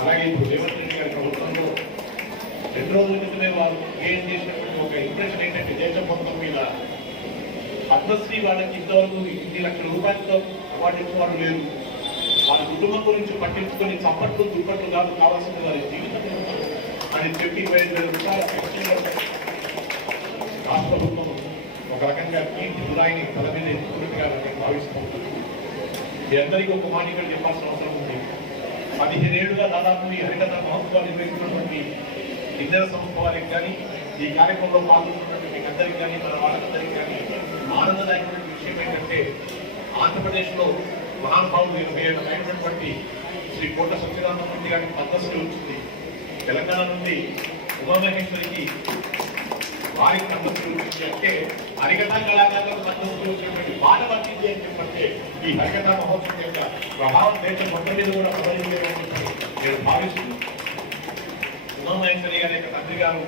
అలాగే ఇప్పుడు రేవంత్ రెడ్డి గారి ప్రభుత్వంలో 2 రోజుల క్రితమే వారు ఏం చేసినటువంటి ఒక ఇంప్రెషన్ ఏంటంటే దేశం మొత్తం మీద పద్మశ్రీ వాళ్ళకి ఇంతవరకు 2 లక్షల రూపాయలతో అవార్డు ఇచ్చిన వాళ్ళు లేరు. వాళ్ళ కుటుంబం గురించి పట్టించుకొని చప్పట్లు దుప్పట్లు కాదు కావాల్సిన వారి జీవితం అని చెప్పి 25,000 రూపాయల రాష్ట్ర ప్రభుత్వం ఒక రకంగా కీర్తి దురాయిని తల మీద ఎత్తుకున్నట్టుగా భావిస్తుంది. మీ అందరికీ ఒక మాట ఇక్కడ చెప్పాల్సిన అవసరం ఉంది. 15 ఏళ్లుగా దాదాపు ఈ హరికథ మహోత్సవాలు నిర్వహిస్తున్నటువంటి ఇతర సంస్థ వారికి కానీ, ఈ కార్యక్రమంలో పాల్గొన్నటువంటి మీకు అందరికీ కానీ, మన వాళ్ళందరికీ కానీ ఆనందదాయకమైన విషయం ఏంటంటే ఆంధ్రప్రదేశ్లో మహానుభావులు 80 ఏళ్ళ అయినటువంటి శ్రీ కోట సత్యనారాయణమూర్తి గారికి పద్మశ్రీ వచ్చింది. తెలంగాణ నుండి ఉమామహేశ్వరికి వారికి పద్మశ్రీ వచ్చింది. అంటే హరికథా కళాకారులకు పద్మశ్రీ వచ్చినటువంటి బాధ పట్టింది అని చెప్పంటే ఈ హరికథా మహోత్సవం యొక్క ప్రభావం దేశం మొత్తం మీద కూడా ప్రబలిందేమని నేను భావిస్తున్నాను. ఉమామహేశ్వరి గారి యొక్క తండ్రి గారు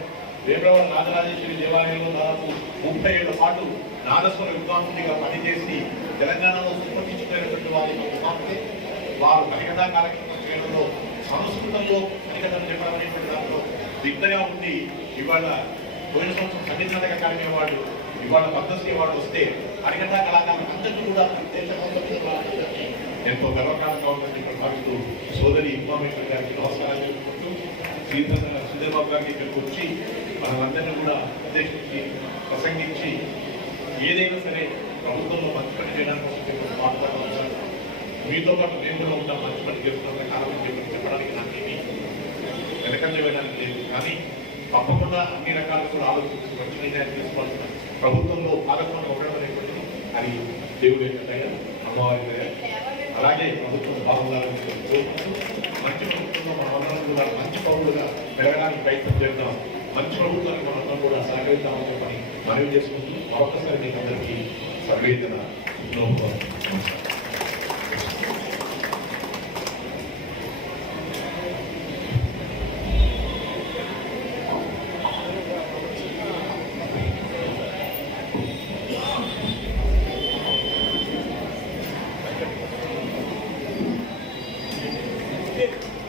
వేమవరం రాజరాజేశ్వరి దేవాలయంలో దాదాపు 30 ఏళ్ల పాటు నాదస్వర విద్వాంసునిగా పనిచేసి తెలంగాణలో సుప్రతిష్ఠితమైనటువంటి వారి కుమార్తె. వారు హరికథా కార్యక్రమం చేయడంలో సంస్కృతంలో హరికథను చెప్పడం అనేటువంటి దాంట్లో దిగ్ధగా ఉండి ఇవాళ పోయిన సంవత్సరం సంగీత నాటక అకాడమీ అవార్డు, ఇవాళ పద్మశ్రీ అవార్డు వస్తే హరికథా కళాకారులు అందరికీ కూడా దేశంలో ఎంతో గర్వకారంగా ఉందని భావిస్తూ సోదరి ఉమామేశ్వరి గారికి నమస్కారాలు తెలుపుకుంటూ శ్రీధర్బాబు గారికి ఇక్కడికి వచ్చి మనందరినీ కూడా ఉద్దేశించి ప్రసంగించి ఏదైనా సరే ప్రభుత్వంలో మంచి పని చేయడానికి మాట్లాడుతున్నారు. మీతో పాటు మేము కూడా ఉంటాం, మంచి పని చేస్తున్న కారణం చెప్పడానికి నాకేమీ వెనక వెనకంజ వేయడానికి లేదు. కానీ తప్పకుండా అన్ని రకాలు కూడా ఆలోచించి మంచి నిర్ణయాలు తీసుకోవాల్సిన ప్రభుత్వంలో భాగస్వామి ఒకడం అనేటువంటిది అది దేవుడి యొక్క దయ, అమ్మవారి దయ. అలాగే ప్రభుత్వం బాగుండాలని కోరుకుంటూ మంచి ప్రభుత్వంలో మనమందరం కూడా మంచి పౌరులుగా పెరగడానికి ప్రయత్నం చేద్దాం. మంచి ప్రభుత్వానికి మనందరం కూడా సహకరిద్దామని చెప్పని మనవి చేసుకుంటూ మరొకసారి మీకు అందరికీ సర్వేదన నమస్కారం. Thank you.